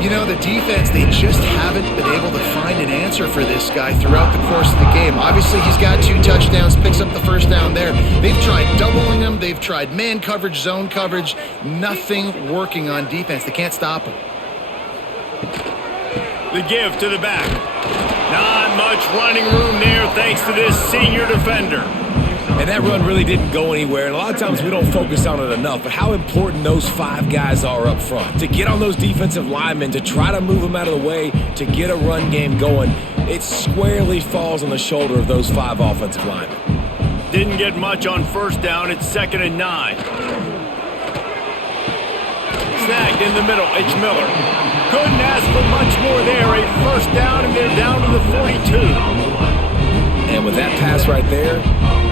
You know, the defense, they just haven't been able to find an answer for this guy throughout the course of the game. Obviously, he's got 2 touchdowns, picks up the first down there. They've tried doubling him. They've tried man coverage, zone coverage. Nothing working on defense. They can't stop him. The give to the back. Not much running room there thanks to this senior defender. And that run really didn't go anywhere, and a lot of times we don't focus on it enough, but how important those 5 guys are up front. To get on those defensive linemen, to try to move them out of the way, to get a run game going, it squarely falls on the shoulder of those 5 offensive linemen. Didn't get much on first down. It's 2nd and 9. Snagged in the middle. It's Miller. Couldn't ask for much more there. A first down, and they're down to the 42. And with that pass right there,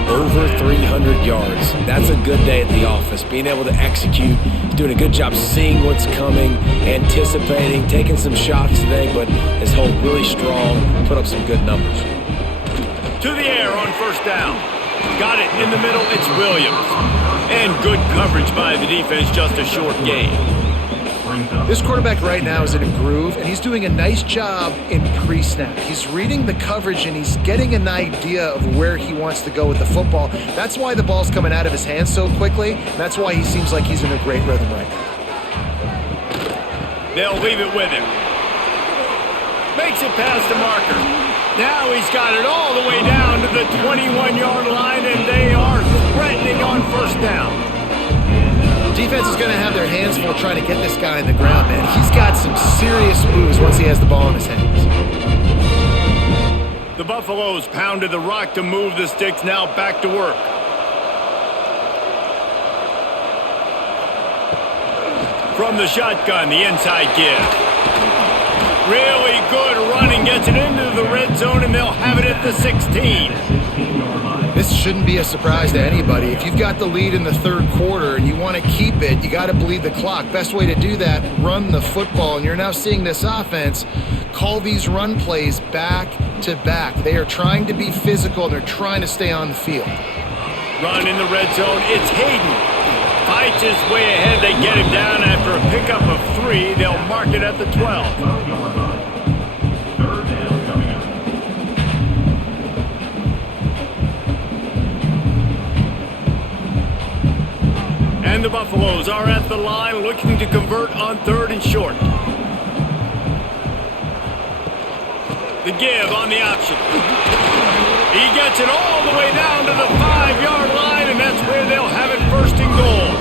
over 300 yards. That's a good day at the office. Being able to execute, he's doing a good job seeing what's coming, anticipating, taking some shots today, but his hold really strong, put up some good numbers. To the air on first down. Got it in the middle, it's Williams. And good coverage by the defense, just a short gain. This quarterback right now is in a groove, and he's doing a nice job in pre-snap. He's reading the coverage, and he's getting an idea of where he wants to go with the football. That's why the ball's coming out of his hands so quickly. That's why he seems like he's in a great rhythm right now. They'll leave it with him. Makes it past the marker. Now he's got it all the way down to the 21-yard line, and they are threatening on first down. Defense is going to have their hands full trying to get this guy in the ground, man. He's got some serious moves once he has the ball in his hands. The Buffaloes pounded the rock to move the sticks, now back to work. From the shotgun, the inside give. Really good running, gets it into the red zone, and they'll have it at the 16. This shouldn't be a surprise to anybody. If you've got the lead in the 3rd quarter and you want to keep it, you got to bleed the clock. Best way to do that, run the football. And you're now seeing this offense call these run plays back to back. They are trying to be physical, and they're trying to stay on the field. Run in the red zone, it's Hayden. Fights his way ahead, they get him down after a pickup of 3. They'll mark it at the 12. And the Buffaloes are at the line looking to convert on 3rd and short. The give on the option. He gets it all the way down to the 5-yard line, and that's where they'll have it 1st and goal.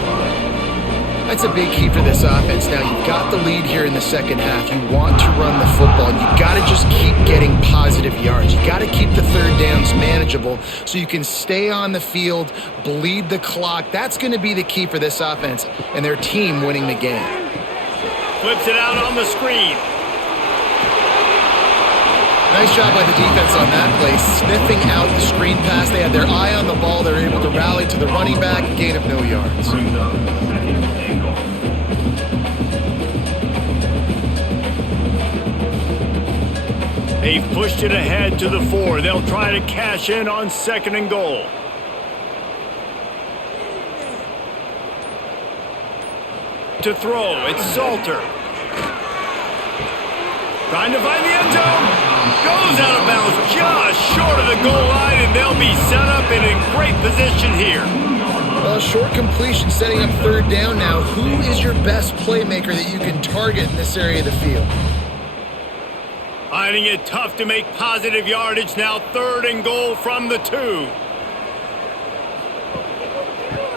That's a big key for this offense. Now, you've got the lead here in the second half. You want to run the football. You've got to just keep getting positive yards. You've got to keep the 3rd downs manageable so you can stay on the field, bleed the clock. That's going to be the key for this offense and their team winning the game. Flips it out on the screen. Nice job by the defense on that play, sniffing out the screen pass. They had their eye on the ball. They're able to rally to the running back, gain of no yards. They've pushed it ahead to the 4. They'll try to cash in on 2nd and goal. To throw, it's Salter. Trying to find the end zone. Goes out of bounds just short of the goal line, and they'll be set up in a great position here. Well, short completion setting up 3rd down now. Who is your best playmaker that you can target in this area of the field? Finding it tough to make positive yardage now. 3rd and goal from the 2.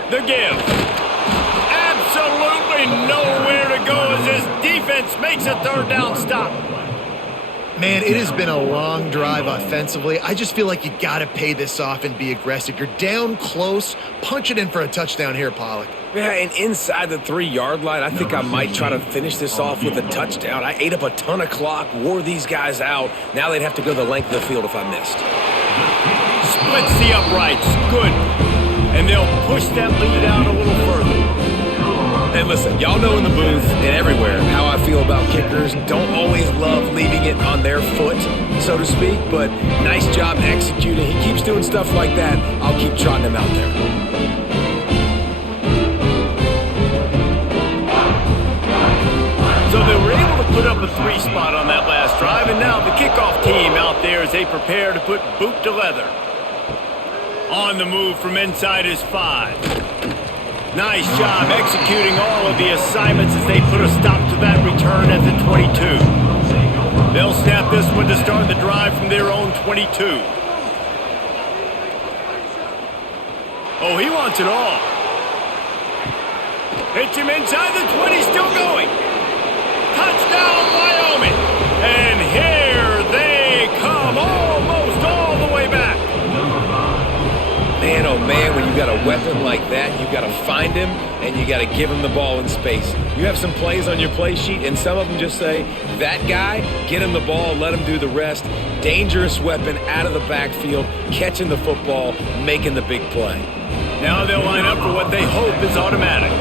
The give. Absolutely nowhere to go as this defense makes a 3rd down stop. Man, it has been a long drive offensively. I just feel like you got to pay this off and be aggressive. You're down close. Punch it in for a touchdown here, Pollock. Yeah, and inside the 3-yard line, I think I might try to finish this off with a touchdown. I ate up a ton of clock, wore these guys out. Now they'd have to go the length of the field if I missed. Splits the uprights. Good. And they'll push that lead out a little further. And listen, y'all know in the booth and everywhere how I feel about kickers. Don't always love leaving it on their foot, so to speak, but nice job executing. He keeps doing stuff like that. I'll keep trotting him out there. So they were able to put up a prepare to put boot to leather. On the move from inside his 5. Nice job executing all of the assignments as they put a stop to that return at the 22. They'll snap this one to start the drive from their own 22. Oh, he wants it all. Hits him inside the 20, still going. Touchdown, Wyoming. And here they come, almost all the way back. Man, oh man, when you got a weapon like that, you got to find him and you got to give him the ball in space. You have some plays on your play sheet, and some of them just say, that guy, get him the ball, let him do the rest. Dangerous weapon out of the backfield, catching the football, making the big play. Now they'll line up for what they hope is automatic.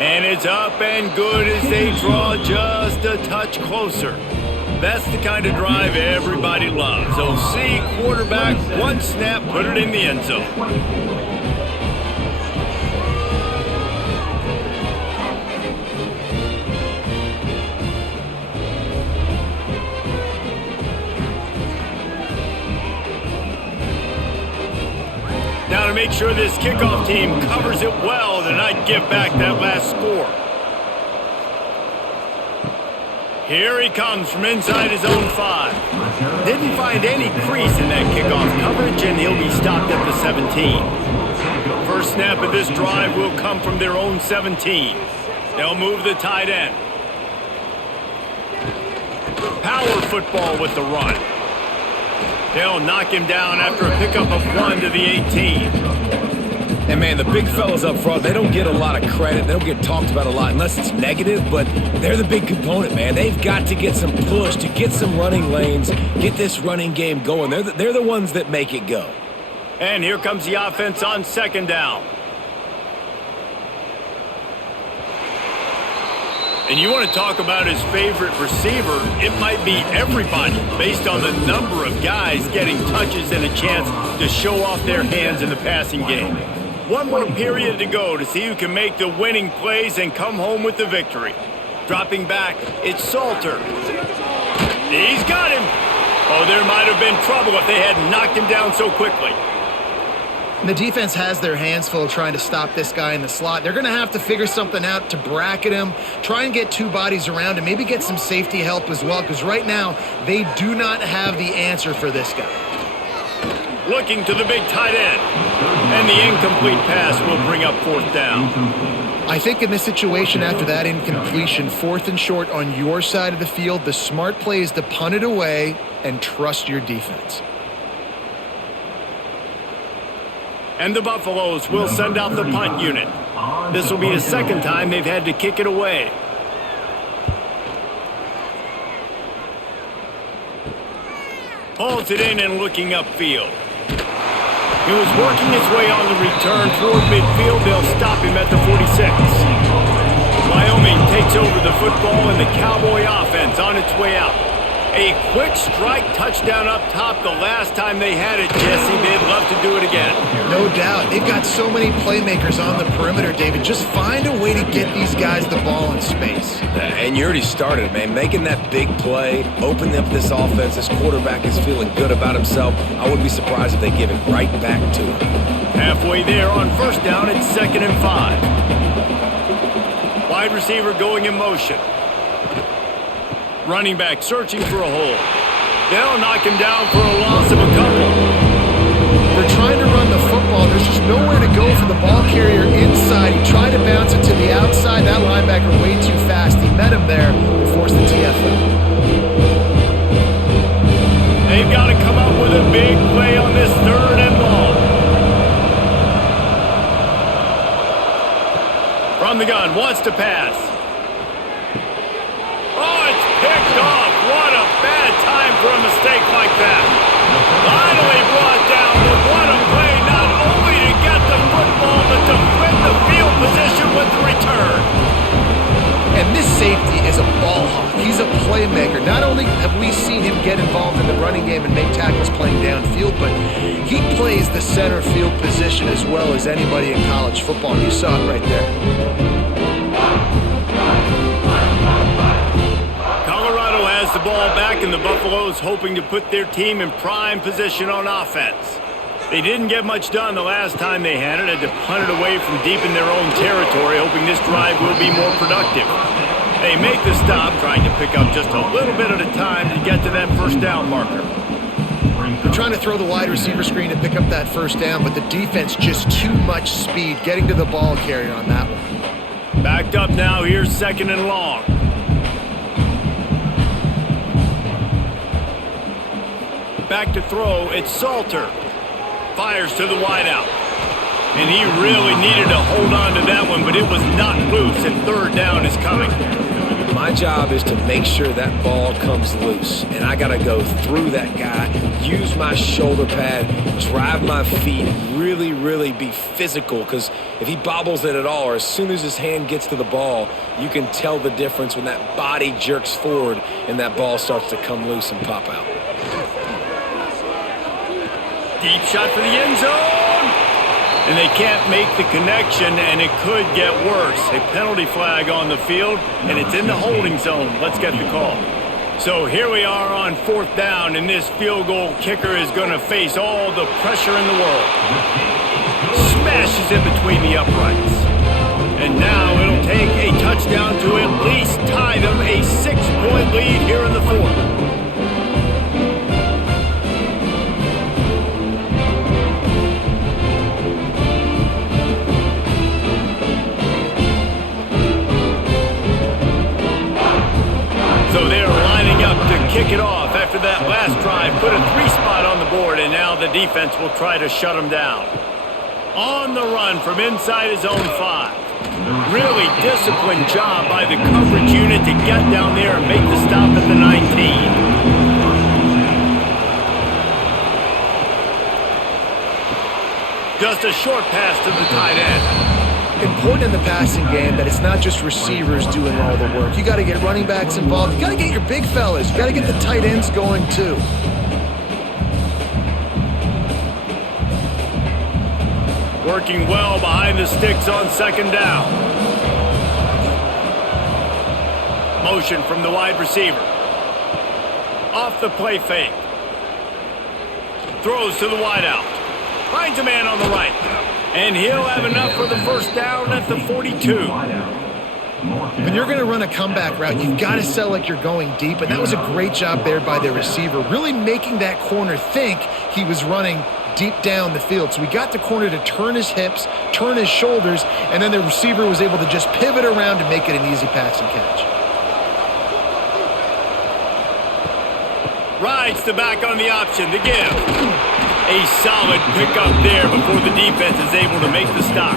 And it's up and good as they draw just a touch closer. That's the kind of drive everybody loves. OC quarterback, one snap, put it in the end zone. Now to make sure this kickoff team covers it well to not give back that last score. Here he comes from inside his own 5. Didn't find any crease in that kickoff coverage, and he'll be stopped at the 17. First snap of this drive will come from their own 17. They'll move the tight end. Power football with the run. They'll knock him down after a pickup of 1 to the 18. And man, the big fellas up front, they don't get a lot of credit. They don't get talked about a lot unless it's negative, but they're the big component, man. They've got to get some push, to get some running lanes, get this running game going. They're the ones that make it go. And here comes the offense on second down. And you want to talk about his favorite receiver, it might be everybody based on the number of guys getting touches and a chance to show off their hands in the passing game. One more period to go to see who can make the winning plays and come home with the victory. Dropping back, it's Salter. He's got him. Oh, there might have been trouble if they had knocked him down so quickly. The defense has their hands full trying to stop this guy in the slot. They're going to have to figure something out to bracket him, try and get 2 bodies around him, maybe get some safety help as well, because right now they do not have the answer for this guy. Looking to the big tight end. And the incomplete pass will bring up 4th down. I think in this situation after that incompletion, 4th and short on your side of the field, the smart play is to punt it away and trust your defense. And the Buffaloes will send out the punt unit. This will be the second time they've had to kick it away. Pulls it in and looking upfield. He was working his way on the return toward midfield. They'll stop him at the 46. Wyoming takes over the football and the Cowboy offense on its way out. A quick strike touchdown up top the last time they had it, Jesse. They'd love to do it again. No doubt. They've got so many playmakers on the perimeter, David. Just find a way to get these guys the ball in space. And you already started, man. Making that big play, opening up this offense. This quarterback is feeling good about himself. I wouldn't be surprised if they give it right back to him. Halfway there on first down, it's 2nd and 5. Wide receiver going in motion. Running back searching for a hole. They'll knock him down for a loss of a couple. They're trying to run the football. There's just nowhere to go for the ball carrier inside. He tried to bounce it to the outside. That linebacker way too fast. He met him there and forced the TFL. They've got to come up with a big play on this 3rd and long. From the gun, wants to pass. Oh, it's picked off. What a bad time for a mistake like that. Finally brought down, but what a play, not only to get the football, but to flip the field position with the return. And this safety is a ball hawk. He's a playmaker. Not only have we seen him get involved in the running game and make tackles playing downfield, but he plays the center field position as well as anybody in college football. You saw it right there. Colorado has the ball back and the Buffaloes hoping to put their team in prime position on offense. They didn't get much done the last time they had it. Had to punt it away from deep in their own territory, hoping this drive will be more productive. They make the stop, trying to pick up just a little bit at a time to get to that first down marker. They're trying to throw the wide receiver screen to pick up that first down, but the defense just too much speed getting to the ball carrier on that one. Backed up now, here's 2nd and long. Back to throw, it's Salter. Fires to the wideout. And he really needed to hold on to that one, but it was not loose, and 3rd down is coming. My job is to make sure that ball comes loose, and I got to go through that guy, use my shoulder pad, drive my feet, really be physical, because if he bobbles it at all, or as soon as his hand gets to the ball, you can tell the difference when that body jerks forward and that ball starts to come loose and pop out. Deep shot for the end zone. And they can't make the connection, and it could get worse. A penalty flag on the field, and it's in the holding zone. Let's get the call. So here we are on 4th down, and this field goal kicker is going to face all the pressure in the world. Smashes in between the uprights. And now it'll take a touchdown to at least tie them a 6-point lead here in the 4th. So they're lining up to kick it off after that last drive. Put a 3-spot on the board, and now the defense will try to shut them down. On the run from inside his own 5. Really disciplined job by the coverage unit to get down there and make the stop at the 19. Just a short pass to the tight end. Important in the passing game that it's not just receivers doing all the work. You got to get running backs involved. You got to get your big fellas. You got to get the tight ends going too. Working well behind the sticks on 2nd down. Motion from the wide receiver. Off the play fake. Throws to the wideout. Finds a man on the right. And he'll have enough for the first down at the 42. When you're going to run a comeback route, you've got to sell like you're going deep, and that was a great job there by the receiver, really making that corner think he was running deep down the field. So we got the corner to turn his hips, turn his shoulders, and then the receiver was able to just pivot around to make it an easy pass and catch. Rides the back on the option to give. A solid pickup there before the defense is able to make the stop.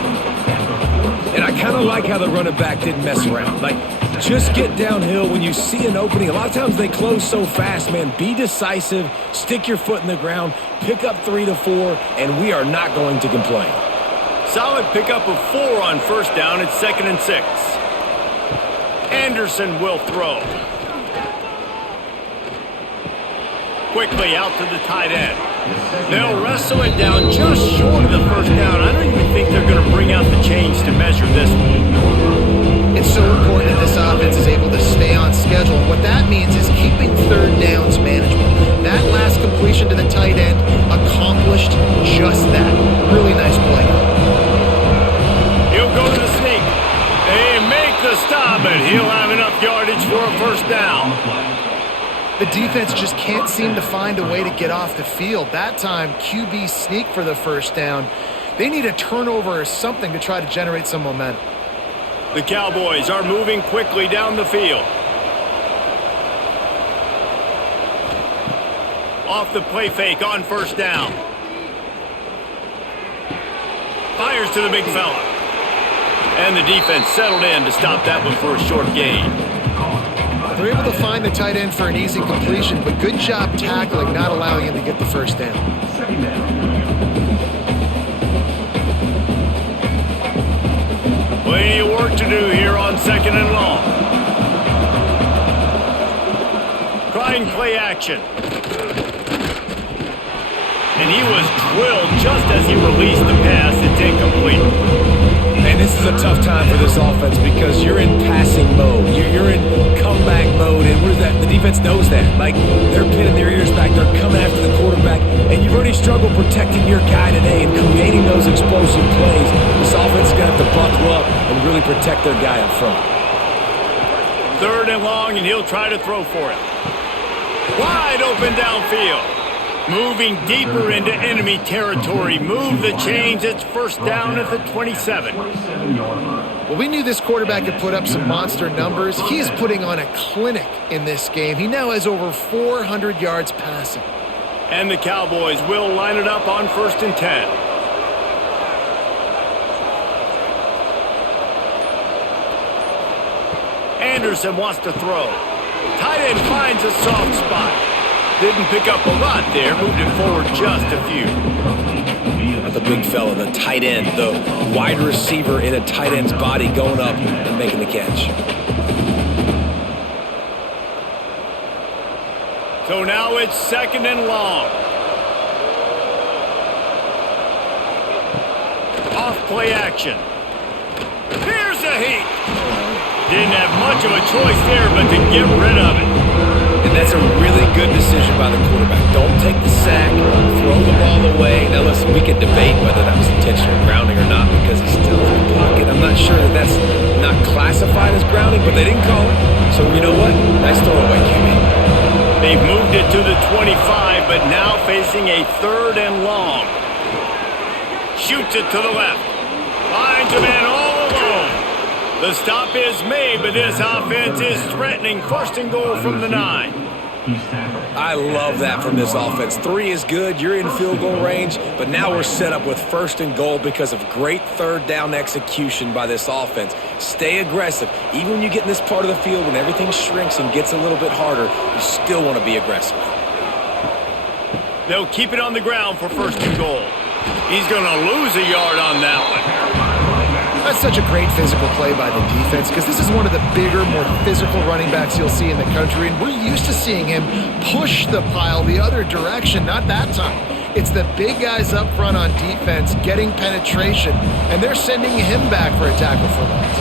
And I kind of like how the running back didn't mess around. Like, just get downhill when you see an opening. A lot of times they close so fast, man. Be decisive, stick your foot in the ground, pick up 3 to 4, and we are not going to complain. Solid pickup of 4 on 1st down. It's 2nd and 6. Anderson will throw. Quickly out to the tight end. They'll wrestle it down just short of the first down. I don't even think they're going to bring out the chains to measure this one. It's so important that this offense is able to stay on schedule. What that means is keeping 3rd downs manageable. That last completion to the tight end accomplished just that. Really nice play. He'll go to the sneak. They make the stop, and he'll have enough yardage for a first down. The defense just can't seem to find a way to get off the field. That time, QB sneak for the first down. They need a turnover or something to try to generate some momentum. The Cowboys are moving quickly down the field. Off the play fake on 1st down. Fires to the big fella. And the defense settled in to stop that one for a short gain. They're able to find the tight end for an easy completion, but good job tackling, not allowing him to get the first down. Plenty of work to do here on 2nd and long. Trying play action. And he was drilled just as he released the pass. It's incomplete. And this is a tough time for this offense because you're in passing mode. You're in comeback mode, and the defense knows that. Like, they're pinning their ears back. They're coming after the quarterback, and you've already struggled protecting your guy today and creating those explosive plays. This offense is going to have to buckle up and really protect their guy up front. 3rd and long, and he'll try to throw for it. Wide open downfield. Moving deeper into enemy territory. Move the chains. It's 1st down at the 27. Well, we knew this quarterback could put up some monster numbers. He is putting on a clinic in this game. He now has over 400 yards passing. And the Cowboys will line it up on 1st and 10. Anderson wants to throw. Tight end finds a soft spot. Didn't pick up a lot there. Moved it forward just a few. The big fella, the tight end, the wide receiver in a tight end's body going up and making the catch. So now it's 2nd and long. Off play action. Here's a heat. Didn't have much of a choice there, but to get rid of it. And that's a really good decision by the quarterback. Don't take the sack, throw the ball away. Now listen, we can debate whether that was intentional grounding or not because he's still in the pocket. I'm not sure that that's not classified as grounding, but they didn't call it. So you know what? Nice throwaway, QB. They've moved it to the 25, but now facing a 3rd and long. Shoots it to the left. Finds a man all alone. The stop is made, but this offense is threatening 1st and goal from the 9. I love that from this offense. 3 is good. You're in field goal range, but now we're set up with 1st and goal because of great 3rd down execution by this offense. Stay aggressive. Even when you get in this part of the field, when everything shrinks and gets a little bit harder, you still want to be aggressive. They'll keep it on the ground for 1st and goal. He's going to lose a yard on that one. That's such a great physical play by the defense because this is one of the bigger, more physical running backs you'll see in the country, and we're used to seeing him push the pile the other direction, not that time. It's the big guys up front on defense getting penetration, and they're sending him back for a tackle for loss.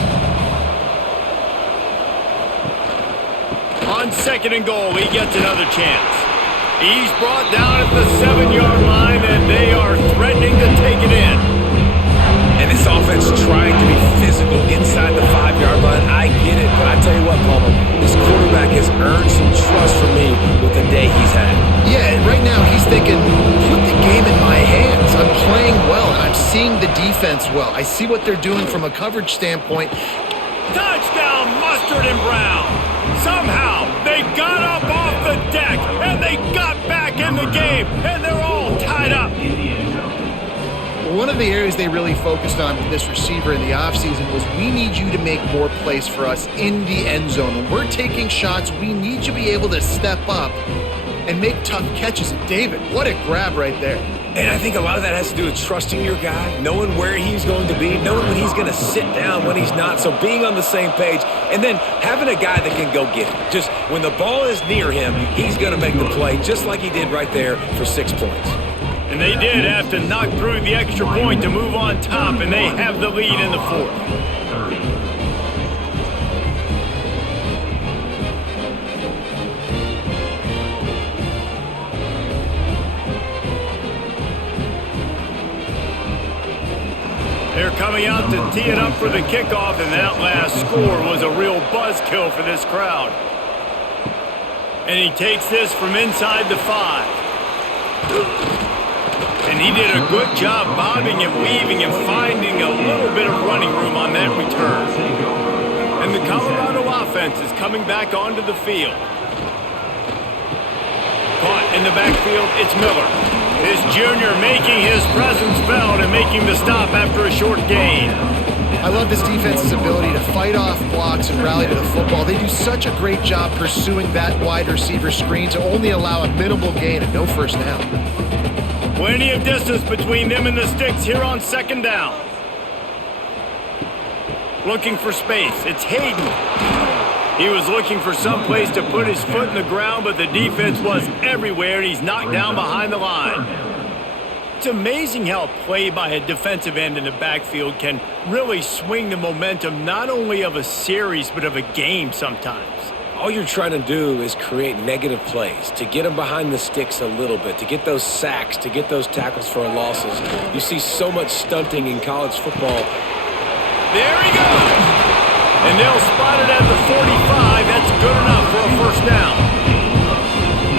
On 2nd and goal, he gets another chance. He's brought down at the 7-yard line, and they are threatening to take it in. And this offense trying to be physical inside the 5-yard line. I get it, but I tell you what, Palmer, this quarterback has earned some trust from me with the day he's had. Yeah, right now he's thinking, put the game in my hands. I'm playing well, and I'm seeing the defense well. I see what they're doing from a coverage standpoint. Touchdown, Mustard and Brown. Somehow, they got up off the deck, and they got back in the game, and they're all tied up. One of the areas they really focused on with this receiver in the offseason was we need you to make more plays for us in the end zone. When we're taking shots, we need you to be able to step up and make tough catches. And David, what a grab right there. And I think a lot of that has to do with trusting your guy, knowing where he's going to be, knowing when he's going to sit down, when he's not. So being on the same page, and then having a guy that can go get it. Just when the ball is near him, he's going to make the play, just like he did right there for 6 points. And they did have to knock through the extra point to move on top, and they have the lead in the 4th. They're coming out to tee it up for the kickoff, and that last score was a real buzzkill for this crowd. And he takes this from inside the 5. And he did a good job bobbing and weaving and finding a little bit of running room on that return. And the Colorado offense is coming back onto the field. Caught in the backfield, it's Miller. His junior making his presence felt and making the stop after a short gain. I love this defense's ability to fight off blocks and rally to the football. They do such a great job pursuing that wide receiver screen to only allow a minimal gain and no first down. Plenty of distance between them and the sticks here on 2nd down. Looking for space. It's Hayden. He was looking for some place to put his foot in the ground, but the defense was everywhere, and he's knocked down behind the line. It's amazing how play by a defensive end in the backfield can really swing the momentum not only of a series but of a game sometimes. All you're trying to do is create negative plays, to get them behind the sticks a little bit, to get those sacks, to get those tackles for losses. You see so much stunting in college football. There he goes! And they'll spot it at the 45. That's good enough for a first down.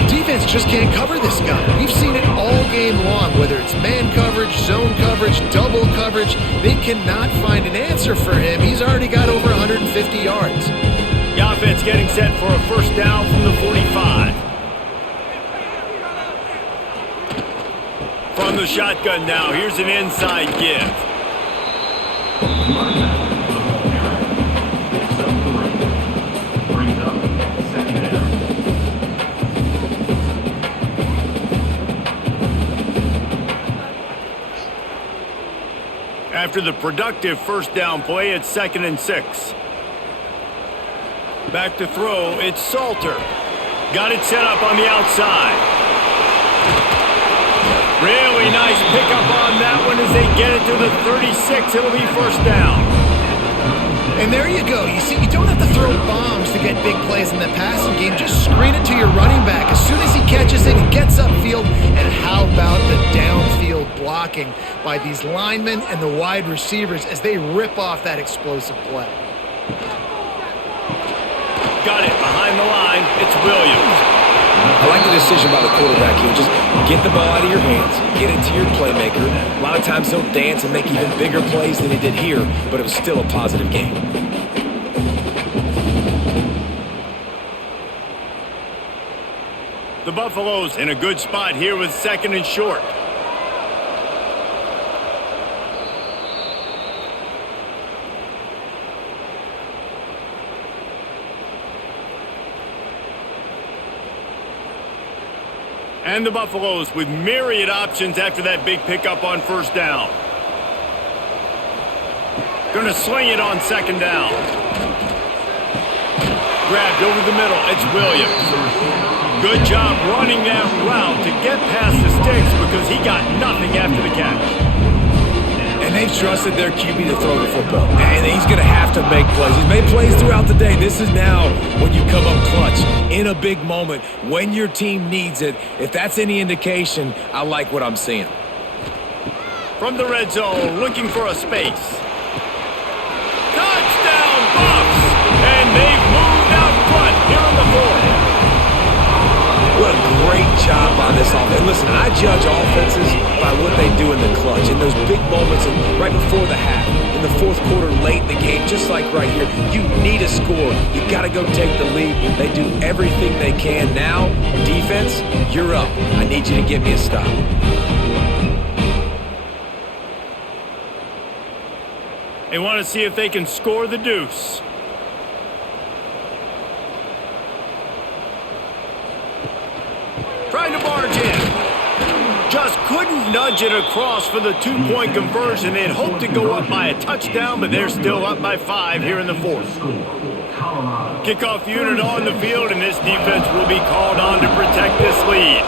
Defense just can't cover this guy. We've seen it all game long, whether it's man coverage, zone coverage, double coverage. They cannot find an answer for him. He's already got over 150 yards. The offense getting set for a first down from the 45. From the shotgun now, here's an inside give. After the productive first down play, it's 2nd and 6. Back to throw, it's Salter. Got it set up on the outside. Really nice pickup on that one as they get it to the 36. It'll be first down. And there you go. You see, you don't have to throw bombs to get big plays in the passing game. Just screen it to your running back. As soon as he catches it, he gets upfield. And how about the downfield blocking by these linemen and the wide receivers as they rip off that explosive play? Got it behind the line. It's Williams. I like the decision by the quarterback here. Just get the ball out of your hands, get it to your playmaker. A lot of times he'll dance and make even bigger plays than he did here, but it was still a positive game. The Buffaloes in a good spot here with 2nd and short. And the Buffaloes with myriad options after that big pickup on first down. Gonna sling it on 2nd down. Grabbed over the middle, it's Williams. Good job running that route to get past the sticks because he got nothing after the catch. And they've trusted their QB to throw the football. And he's going to have to make plays. He's made plays throughout the day. This is now when you come up clutch in a big moment when your team needs it. If that's any indication, I like what I'm seeing. From the red zone, looking for a space. Touchdown, Buffs! And they've moved out front here on the 4th. What a great job by this offense. Listen, I judge offenses by what they do in the clutch, in those big moments and right before the half, in the 4th quarter, late in the game, just like right here. You need a score. You got to go take the lead. They do everything they can. Now, defense, you're up. I need you to get me a stop. They want to see if they can score the deuce. Trying to barge in. Just couldn't nudge it across for the 2-point conversion. They'd hoped to go up by a touchdown, but they're still up by 5 here in the 4th. Kickoff unit on the field, and this defense will be called on to protect this lead.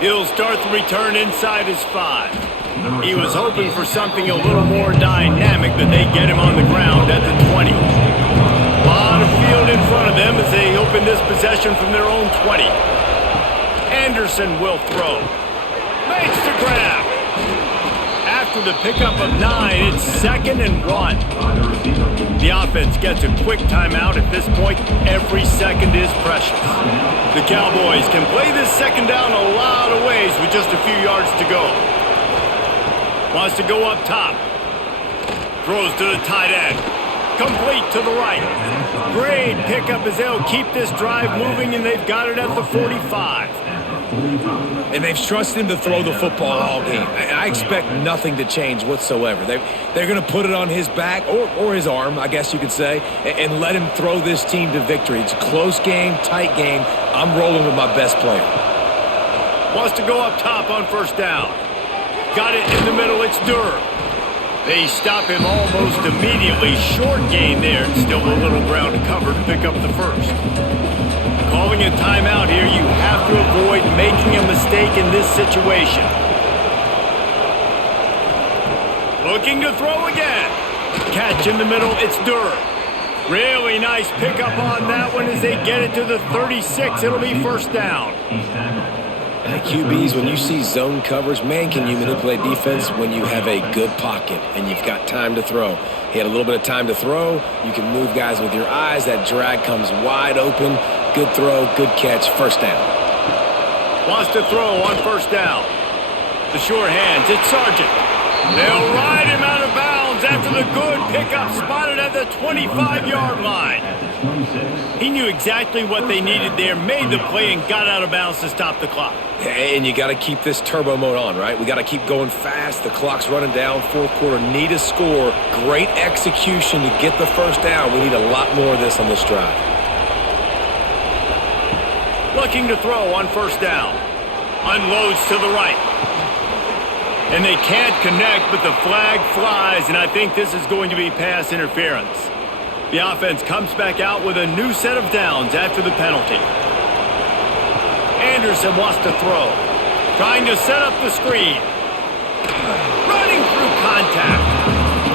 He'll start the return inside his 5. He was hoping for something a little more dynamic, but they get him on the ground at the 20. A lot of field in front of them as they open this possession from their own 20. Anderson will throw. Makes the grab. After the pickup of 9, it's 2nd and 1. The offense gets a quick timeout. At this point, every second is precious. The Cowboys can play this 2nd down a lot of ways with just a few yards to go. Wants to go up top. Throws to the tight end. Complete to the right. Great pickup as they'll keep this drive moving, and they've got it at the 45. And they've trusted him to throw the football all game. I expect nothing to change whatsoever. They're going to put it on his back, or his arm, I guess you could say, and let him throw this team to victory. It's a close game, tight game. I'm rolling with my best player. Wants to go up top on first down. Got it in the middle, it's Durr. They stop him almost immediately. Short gain there, and still a little ground to cover to pick up the first. Calling a timeout here, you have to avoid making a mistake in this situation. Looking to throw again. Catch in the middle, it's Durr. Really nice pickup on that one as they get it to the 36. It'll be first down. QBs, when you see zone coverage, man, can you manipulate defense when you have a good pocket and you've got time to throw. He had a little bit of time to throw. You can move guys with your eyes. That drag comes wide open. Good throw, good catch, first down. Wants to throw on first down. The sure hands, it's Sargent. They'll ride him out of bounds after the good pickup spotted at the 25-yard line. He knew exactly what they needed there, made the play, and got out of bounds to stop the clock. And you got to keep this turbo mode on, right? We got to keep going fast. The clock's running down. Fourth quarter, need a score. Great execution to get the first down. We need a lot more of this on this drive. Looking to throw on first down. Unloads to the right. And they can't connect, but the flag flies, and I think this is going to be pass interference. The offense comes back out with a new set of downs after the penalty. Anderson wants to throw. Trying to set up the screen. Running through contact.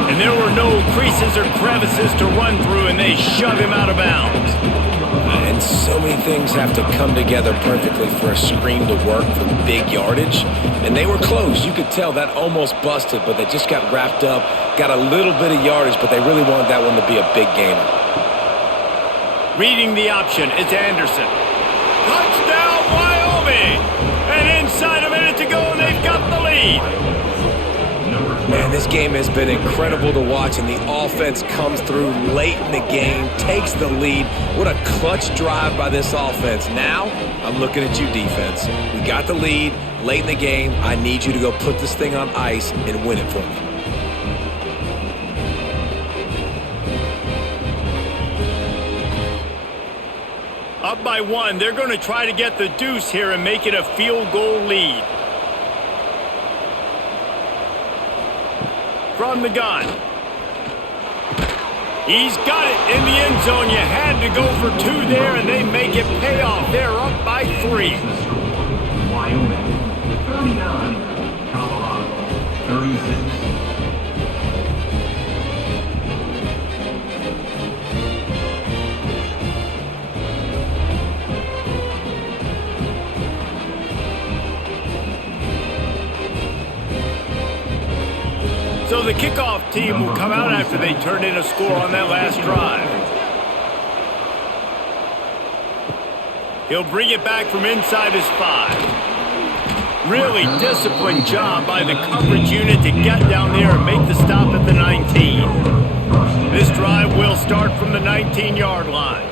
And there were no creases or crevices to run through, and they shove him out of bounds. And so many things have to come together perfectly for a screen to work for big yardage. And they were close. You could tell that almost busted, but they just got wrapped up, got a little bit of yardage, but they really wanted that one to be a big gainer. Reading the option, it's Anderson. Touchdown, Wyoming! And inside a minute to go, and they've got the lead. Man, this game has been incredible to watch, and the offense comes through late in the game, takes the lead. What a clutch drive by this offense. Now, I'm looking at you, defense. We got the lead late in the game. I need you to go put this thing on ice and win it for me. Up by one, they're going to try to get the deuce here and make it a field goal lead. From the gun. He's got it in the end zone. You had to go for two there, and they make it pay off. They're up by 3. Wyoming, 39. Colorado, 36. So the kickoff team will come out after they turn in a score on that last drive. He'll bring it back from inside his 5. Really disciplined job by the coverage unit to get down there and make the stop at the 19. This drive will start from the 19-yard line.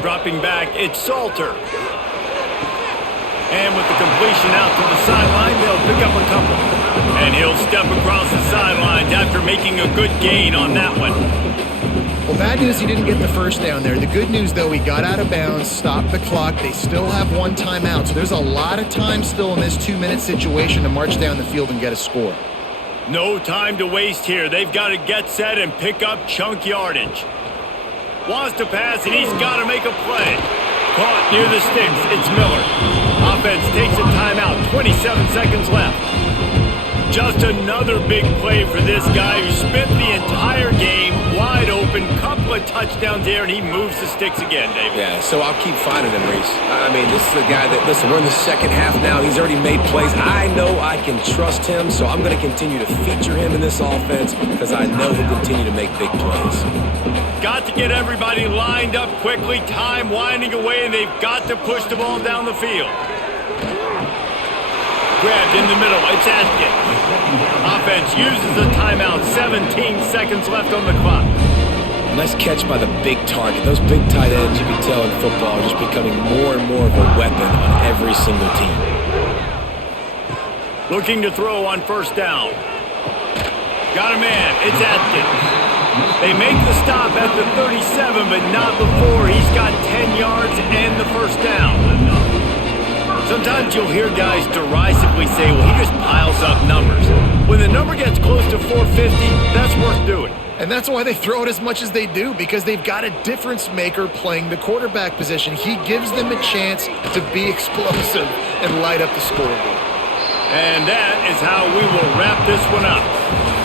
Dropping back, it's Salter. And with the completion out to the sideline, they'll pick up a couple. And he'll step across the sidelines after making a good gain on that one. Well, bad news he didn't get the first down there. The good news, though, he got out of bounds, stopped the clock. They still have one timeout, so there's a lot of time still in this 2-minute situation to march down the field and get a score. No time to waste here. They've got to get set and pick up chunk yardage. Wants to pass, and he's got to make a play. Caught near the sticks, it's Miller. Offense takes a timeout, 27 seconds left. Just another big play for this guy who spent the entire game wide open, couple of touchdowns there, and he moves the sticks again, David. Yeah, so I'll keep finding him, Reese. I mean, this is a guy that, listen, we're in the second half now. He's already made plays. I know I can trust him, so I'm going to continue to feature him in this offense because I know he'll continue to make big plays. Got to get everybody lined up quickly. Time winding away, and they've got to push the ball down the field. Grabbed in the middle, it's Atkins. Offense uses the timeout, 17 seconds left on the clock. Nice catch by the big target. Those big tight ends, you can tell in football, are just becoming more and more of a weapon on every single team. Looking to throw on first down. Got a man, it's Atkins. They make the stop at the 37, but not before. He's got 10 yards and the first down. Sometimes Sometimes you'll hear guys derisively say, well, he just piles up numbers. When the number gets close to 450, that's worth doing. And that's why they throw it as much as they do, because they've got a difference maker playing the quarterback position. He gives them a chance to be explosive and light up the scoreboard. And that is how we will wrap this one up.